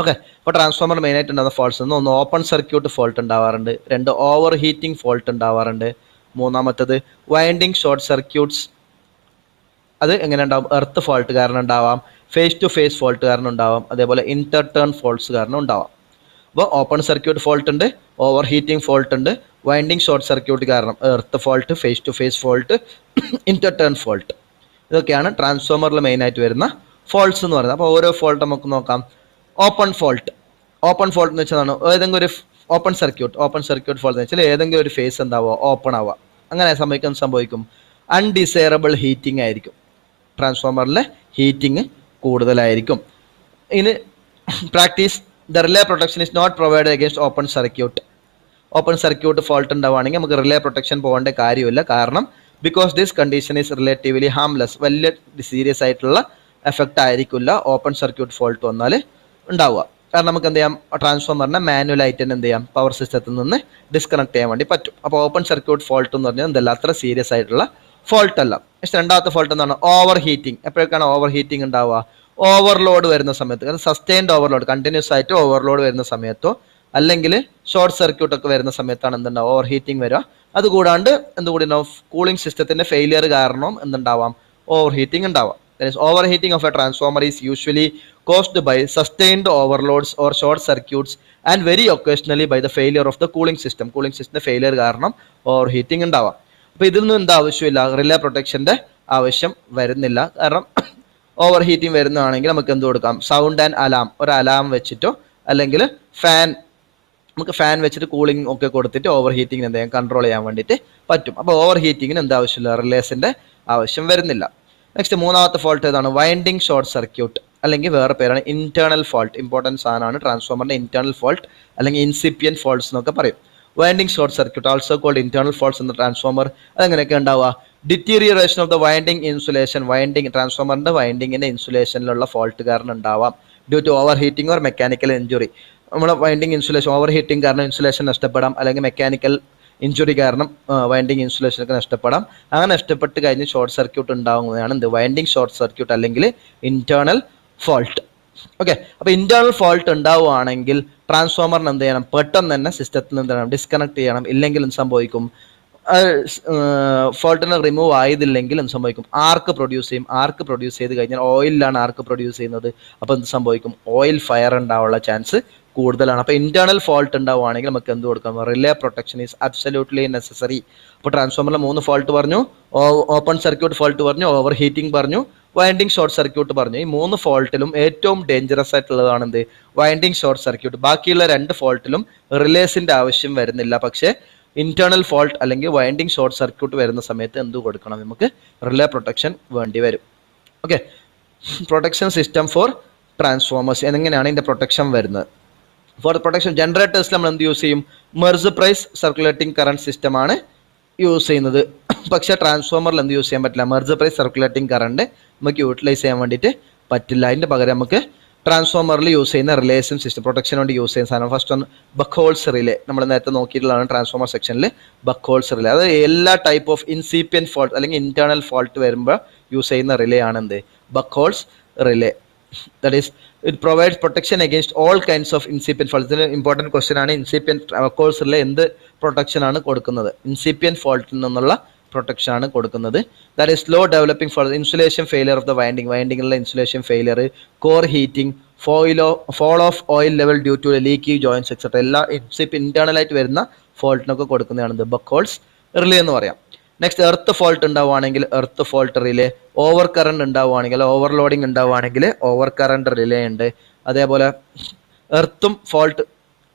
ഓക്കെ, അപ്പോൾ ട്രാൻസ്ഫോമർ മെയിനായിട്ട് ഉണ്ടാകുന്ന ഫോൾട്ട്സ് ഒന്ന് ഓപ്പൺ സർക്യൂട്ട് ഫോൾട്ട് ഉണ്ടാവാറുണ്ട്, 2 ഓവർ ഹീറ്റിംഗ് ഫോൾട്ട് ഉണ്ടാവാറുണ്ട്, 3 വൈൻഡിങ് ഷോർട്ട് സർക്യൂട്ട്സ്. അത് എങ്ങനെ ഉണ്ടാവും, എർത്ത് ഫോൾട്ട് കാരണം ഉണ്ടാവാം, ഫേസ് ടു ഫേസ് ഫോൾട്ട് കാരണം ഉണ്ടാവാം, അതേപോലെ ഇന്റർ ടേൺ ഫോൾട്ട്സ് കാരണം ഉണ്ടാവാം. അപ്പോൾ ഓപ്പൺ സർക്യൂട്ട് ഫോൾട്ട് ഉണ്ട്, ഓവർ ഹീറ്റിംഗ് ഫോൾട്ട് ഉണ്ട്, വൈൻഡിങ് ഷോർട്ട് സർക്യൂട്ട് കാരണം earth fault, phase to phase fault, inter turn fault. ഇതൊക്കെയാണ് ട്രാൻസ്ഫോമറിൽ മെയിനായിട്ട് വരുന്ന ഫോൾട്ട്സ് എന്ന് പറയുന്നത്. അപ്പോൾ ഓരോ ഫോൾട്ട് നമുക്ക് നോക്കാം. ഓപ്പൺ ഫോൾട്ട് എന്ന് വെച്ചാൽ ഏതെങ്കിലും ഒരു ഓപ്പൺ സർക്യൂട്ട് ഫോൾട്ട് എന്ന് വെച്ചാൽ ഏതെങ്കിലും ഒരു ഫേസ് എന്താവുക, ഓപ്പൺ ആവുക. അങ്ങനെ സംഭവിക്കും അൺഡിസൈറബിൾ ഹീറ്റിംഗ് ആയിരിക്കും, ട്രാൻസ്ഫോമറിലെ ഹീറ്റിംഗ് കൂടുതലായിരിക്കും. ഇനി practice, the relay protection is not provide against open circuit fault ഉണ്ടാവുകയാണെങ്കിൽ നമുക്ക് റിലേ പ്രൊട്ടക്ഷൻ പോകേണ്ട കാര്യമില്ല. കാരണം because this condition is relatively harmless. വലിയ സീരിയസ് ആയിട്ടുള്ള എഫക്റ്റ് ആയിരിക്കില്ല ഓപ്പൺ സർക്യൂട്ട് ഫോൾട്ട് വന്നാൽ ഉണ്ടാവുക. കാരണം നമുക്ക് എന്ത് ചെയ്യാം, ട്രാൻസ്ഫോമറിനെ മാനുവലായിട്ട് തന്നെ എന്ത് ചെയ്യാം, പവർ സിസ്റ്റത്തിൽ നിന്ന് ഡിസ്കണക്ട് ചെയ്യാൻ വേണ്ടി പറ്റും. അപ്പോൾ ഓപ്പൺ സർക്യൂട്ട് ഫോൾട്ട് എന്ന് പറഞ്ഞാൽ എന്തല്ല, അത്ര സീരിയസ് ആയിട്ടുള്ള ഫോൾട്ട് അല്ല. പക്ഷേ രണ്ടാമത്തെ ഫോൾട്ട് എന്താണ്, ഓവർ ഹീറ്റിംഗ്. എപ്പോഴൊക്കെയാണ് ഓവർ ഹീറ്റിംഗ് ഉണ്ടാവുക, ഓവർലോഡ് വരുന്ന സമയത്ത്, കാരണം സസ്റ്റൈൻഡ് ഓവർലോഡ്, കണ്ടിന്യൂസ് ആയിട്ട് ഓവർലോഡ് വരുന്ന സമയത്തോ അല്ലെങ്കിൽ ഷോർട്ട് സർക്യൂട്ട് ഒക്കെ വരുന്ന സമയത്താണ് എന്തുണ്ടാവുക, ഓവർ ഹീറ്റിംഗ് വരിക. അതുകൂടാണ്ട് എന്തുകൂടി ഉണ്ടാവും, കൂളിംഗ് സിസ്റ്റത്തിന്റെ ഫെയിലിയർ കാരണം എന്തുണ്ടാവാം, ഓവർ ഹീറ്റിംഗ് ഉണ്ടാവാം. Overheating of a transformer is usually caused by sustained overloads or short circuits and very occasionally by the failure of the cooling system. Cooling system failure കാരണം overheating ഉണ്ടാവാം. അപ്പോൾ ഇതിൽ നിന്ന് എന്താ ആവശ്യമില്ല, റിലേ പ്രൊട്ടക്ഷന്റെ ആവശ്യം വരുന്നില്ല. കാരണം ഓവർ ഹീറ്റിംഗ് വരുന്നതാണെങ്കിൽ നമുക്ക് എന്ത് കൊടുക്കാം, സൗണ്ട് ആൻഡ് അലാം, ഒരു അലാം വെച്ചിട്ടോ അല്ലെങ്കിൽ നമുക്ക് ഫാൻ വെച്ചിട്ട് കൂളിംഗ് ഒക്കെ കൊടുത്തിട്ട് ഓവർ ഹീറ്റിംഗിന് എന്തെങ്കിലും കൺട്രോൾ ചെയ്യാൻ വേണ്ടിയിട്ട് പറ്റും. അപ്പോൾ ഓവർ ഹീറ്റിങ്ങിന് എന്താ ആവശ്യമില്ല, റിലേസിന്റെ ആവശ്യം വരുന്നില്ല. നെക്സ്റ്റ് മൂന്നാമത്തെ ഫോൾട്ട് ഏതാണ്, വൈൻഡിങ് ഷോർട്ട് സർക്യൂട്ട്, അല്ലെങ്കിൽ വേറെ പേരാണ് ഇന്റേണൽ ഫോൾട്ട്. ഇമ്പോർട്ടൻസ് സാധനമാണ് ട്രാൻസ്ഫോമറിന്റെ ഇന്റേണൽ ഫോൾട്ട് അല്ലെങ്കിൽ ഇൻസിപ്പിയൻ ഫോൾട്ട്സ് എന്നൊക്കെ പറയും. Winding short circuit also called internal faults എന്ന ട്രാൻസ്ഫോമർ. അതെങ്ങനെയൊക്കെ ഉണ്ടാവുക, deterioration of the winding insulation, winding ട്രാൻസ്ഫോമറിന്റെ വൈൻഡിങ്ങിന്റെ ഇൻസുലേഷനിലുള്ള ഫോൾട്ട് കാരണം ഉണ്ടാവാം. Due to over heating or mechanical injury. നമ്മുടെ വൈൻഡിങ് ഇൻസുലേഷൻ ഓവർ ഹീറ്റിംഗ് കാരണം ഇൻസുലേഷൻ നഷ്ടപ്പെടാം, അല്ലെങ്കിൽ മെക്കാനിക്കൽ ഇഞ്ചുറി കാരണം വൈൻഡിങ് ഇൻസുലേഷനൊക്കെ നഷ്ടപ്പെടാം. അങ്ങനെ നഷ്ടപ്പെട്ട് കഴിഞ്ഞ് ഷോർട്ട് സർക്യൂട്ട് ഉണ്ടാകുന്നതാണ് എന്ത്, വൈൻഡിങ് ഷോർട്ട് സർക്യൂട്ട് അല്ലെങ്കിൽ ഇന്റേണൽ ഫോൾട്ട്. ഓക്കെ, അപ്പോൾ ഇന്റേണൽ ഫോൾട്ട് ഉണ്ടാവുകയാണെങ്കിൽ ട്രാൻസ്ഫോമറിന് എന്ത് ചെയ്യണം, പെട്ടെന്ന് തന്നെ സിസ്റ്റത്തിൽ നിന്ന് ഡിസ്കണക്ട് ചെയ്യണം. ഇല്ലെങ്കിൽ എന്ത് സംഭവിക്കും, ഫോൾട്ടിനെ റിമൂവ് ആയതില്ലെങ്കിൽ എന്ത് സംഭവിക്കും, ആർക്ക് പ്രൊഡ്യൂസ് ചെയ്യും. ആർക്ക് പ്രൊഡ്യൂസ് ചെയ്ത് കഴിഞ്ഞാൽ ഓയിലാണ് ആർക്ക് പ്രൊഡ്യൂസ് ചെയ്യുന്നത്. അപ്പോൾ എന്ത് സംഭവിക്കും, ഓയിൽ ഫയർ ഉണ്ടാവാനുള്ള ചാൻസ് കൂടുതലാണ്. അപ്പോൾ ഇന്റേണൽ ഫോൾട്ട് ഉണ്ടാവുകയാണെങ്കിൽ നമുക്ക് എന്ത് കൊടുക്കാം, relay protection is absolutely necessary. അപ്പോൾ ട്രാൻസ്ഫോമറിലെ 3 ഫോൾട്ട് പറഞ്ഞു, ഓപ്പൺ സർക്യൂട്ട് ഫോൾട്ട് പറഞ്ഞു, ഓവർ ഹീറ്റിംഗ് പറഞ്ഞു, വൈൻഡിങ് ഷോർട്ട് സർക്യൂട്ട് പറഞ്ഞു. ഈ 3 ഫോൾട്ടിലും ഏറ്റവും ഡേഞ്ചറസ് ആയിട്ടുള്ളതാണ് എന്ത്, വൈൻഡിങ് ഷോർട്ട് സർക്യൂട്ട്. ബാക്കിയുള്ള 2 ഫോൾട്ടിലും റിലേസിന്റെ ആവശ്യം വരുന്നില്ല. പക്ഷേ ഇന്റേണൽ ഫോൾട്ട് അല്ലെങ്കിൽ വൈൻഡിങ് ഷോർട്ട് സർക്യൂട്ട് വരുന്ന സമയത്ത് എന്ത് കൊടുക്കണം, നമുക്ക് റിലേ പ്രൊട്ടക്ഷൻ വേണ്ടി വരും. Okay, protection system for transformers എങ്ങനെയാണ് ഇതിന്റെ പ്രൊട്ടക്ഷൻ വരുന്നത്. ഫോർ പ്രൊട്ടക്ഷൻ ജനറേറ്റേഴ്സിൽ നമ്മൾ എന്ത് യൂസ് ചെയ്യും, Merz Price circulating current system ആണ് യൂസ് ചെയ്യുന്നത്. പക്ഷേ ട്രാൻസ്ഫോമറിൽ എന്ത് യൂസ് ചെയ്യാൻ പറ്റില്ല, മെർജ് പ്രൈസ് സർക്കുലേറ്റിംഗ് കറണ്ട് നമുക്ക് യൂട്ടിലൈസ് ചെയ്യാൻ വേണ്ടിയിട്ട് പറ്റില്ല. അതിൻ്റെ പകരം നമുക്ക് ട്രാൻസ്ഫോമറിൽ യൂസ് ചെയ്യുന്ന റിലേഷൻ സിസ്റ്റം, പ്രൊട്ടക്ഷൻ വേണ്ടി യൂസ് ചെയ്യുന്ന സാധനം. ഫസ്റ്റ് ഒന്ന് ബക്ക്ഹോൾസ് റിലേ, നമ്മൾ നേരത്തെ നോക്കിയിട്ടുള്ളതാണ് ട്രാൻസ്ഫോമർ സെക്ഷനിൽ ബക്ക്ഹോൾസ് റിലേ. അത് എല്ലാ ടൈപ്പ് ഓഫ് ഇൻസിപ്പിയൻ ഫോൾട്ട് അല്ലെങ്കിൽ ഇന്റേണൽ ഫോൾട്ട് വരുമ്പോൾ യൂസ് ചെയ്യുന്ന റിലേ ആണ് എന്ത്, Buchholz relay. That is it provides protection against all kinds of incipient fault. ഇതിന് ഇമ്പോർട്ടൻറ്റ് ക്വസ്റ്റൻ ആണ്, ഇൻസിപ്പിയൻ ബക്ക്ഹോൾസ് റിലേ എന്ത് പ്രൊട്ടക്ഷൻ ആണ് കൊടുക്കുന്നത്, ഇൻസിപ്പിയൻ ഫോൾട്ടിൽ നിന്നുള്ള പ്രൊട്ടക്ഷൻ ആണ് കൊടുക്കുന്നത്. That is slow developing for insulation failure of the വൈൻഡിങ്ങിലുള്ള insulation failure, core heating, fall of oil level due to leaky joints etcetera. എല്ലാ ഇന്റേണൽ ആയിട്ട് വരുന്ന ഫോൾട്ടിനൊക്കെ കൊടുക്കുന്നതാണ് ഇത് ബക്ക്ഹോൾസ് റിലേ എന്ന് പറയാം. നെക്സ്റ്റ് എർത്ത് ഫോൾട്ട് ഉണ്ടാവുകയാണെങ്കിൽ earth fault relay, over current ഉണ്ടാവുകയാണെങ്കിൽ ഓവർലോഡിങ് ഉണ്ടാവുകയാണെങ്കിൽ ഓവർ കറണ്ട് റിലേ ഉണ്ട്. അതേപോലെ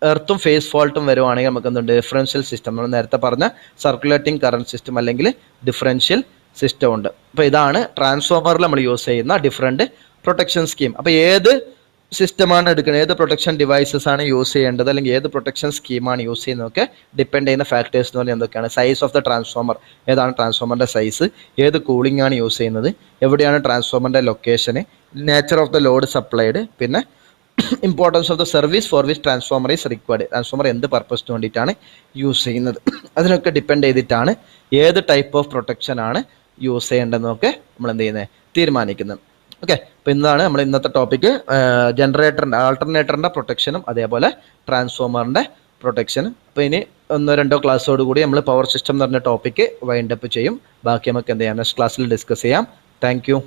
എർത്തും ഫേസ് ഫോൾട്ടും വരുവാണെങ്കിൽ നമുക്ക് എന്തുണ്ട്, ഡിഫറൻഷ്യൽ സിസ്റ്റം, നമ്മൾ നേരത്തെ പറഞ്ഞ സർക്കുലേറ്റിംഗ് കറണ്ട് സിസ്റ്റം അല്ലെങ്കിൽ ഡിഫറൻഷ്യൽ സിസ്റ്റം ഉണ്ട്. അപ്പോൾ ഇതാണ് ട്രാൻസ്ഫോമറിൽ നമ്മൾ യൂസ് ചെയ്യുന്ന ഡിഫറെൻറ്റ് പ്രൊട്ടക്ഷൻ സ്കീം. അപ്പോൾ ഏത് സിസ്റ്റമാണ് എടുക്കുന്നത്, ഏത് പ്രൊട്ടക്ഷൻ ഡിവൈസസ് ആണ് യൂസ് ചെയ്യേണ്ടത്, അല്ലെങ്കിൽ ഏത് പ്രൊട്ടക്ഷൻ സ്കീമാണ് യൂസ് ചെയ്യുന്നതൊക്കെ ഡിപ്പെൻഡ് ചെയ്യുന്ന ഫാക്ടേഴ്സ് എന്ന് പറഞ്ഞാൽ എന്തൊക്കെയാണ്, സൈസ് ഓഫ് ദ ട്രാൻസ്ഫോമർ, ഏതാണ് ട്രാൻസ്ഫോമറിൻ്റെ സൈസ്, ഏത് കൂളിംഗ് ആണ് യൂസ് ചെയ്യുന്നത്, എവിടെയാണ് ട്രാൻസ്ഫോമറിൻ്റെ ലൊക്കേഷന്, nature of the load supplied, പിന്നെ importance of the service for which transformer is required. Transformer എന്ത് പർപ്പസിന് വേണ്ടിയിട്ടാണ് യൂസ് ചെയ്യുന്നത്, അതിനൊക്കെ ഡിപ്പെൻഡ് ചെയ്തിട്ടാണ് ഏത് ടൈപ്പ് ഓഫ് പ്രൊട്ടക്ഷൻ ആണ് യൂസ് ചെയ്യേണ്ടതെന്നൊക്കെ നമ്മൾ എന്ത് ചെയ്യുന്നത്, തീരുമാനിക്കുന്നത്. ഓക്കെ, അപ്പോൾ ഇന്നാണ് നമ്മൾ ഇന്നത്തെ ടോപ്പിക്ക് ജനറേറ്ററിൻ്റെ ആൾട്ടർനേറ്ററിൻ്റെ പ്രൊട്ടക്ഷനും അതേപോലെ ട്രാൻസ്ഫോമറിൻ്റെ പ്രൊട്ടക്ഷനും. അപ്പോൾ ഇനി 1-2 ക്ലാസ്സോട് കൂടി നമ്മൾ പവർ സിസ്റ്റം എന്ന് പറഞ്ഞ ടോപ്പിക്ക് വൈൻഡപ്പ് ചെയ്യും. ബാക്കി നമുക്ക് എന്ത് ചെയ്യാം, നെക്സ്റ്റ് ക്ലാസ്സിൽ ഡിസ്കസ് ചെയ്യാം. Thank you.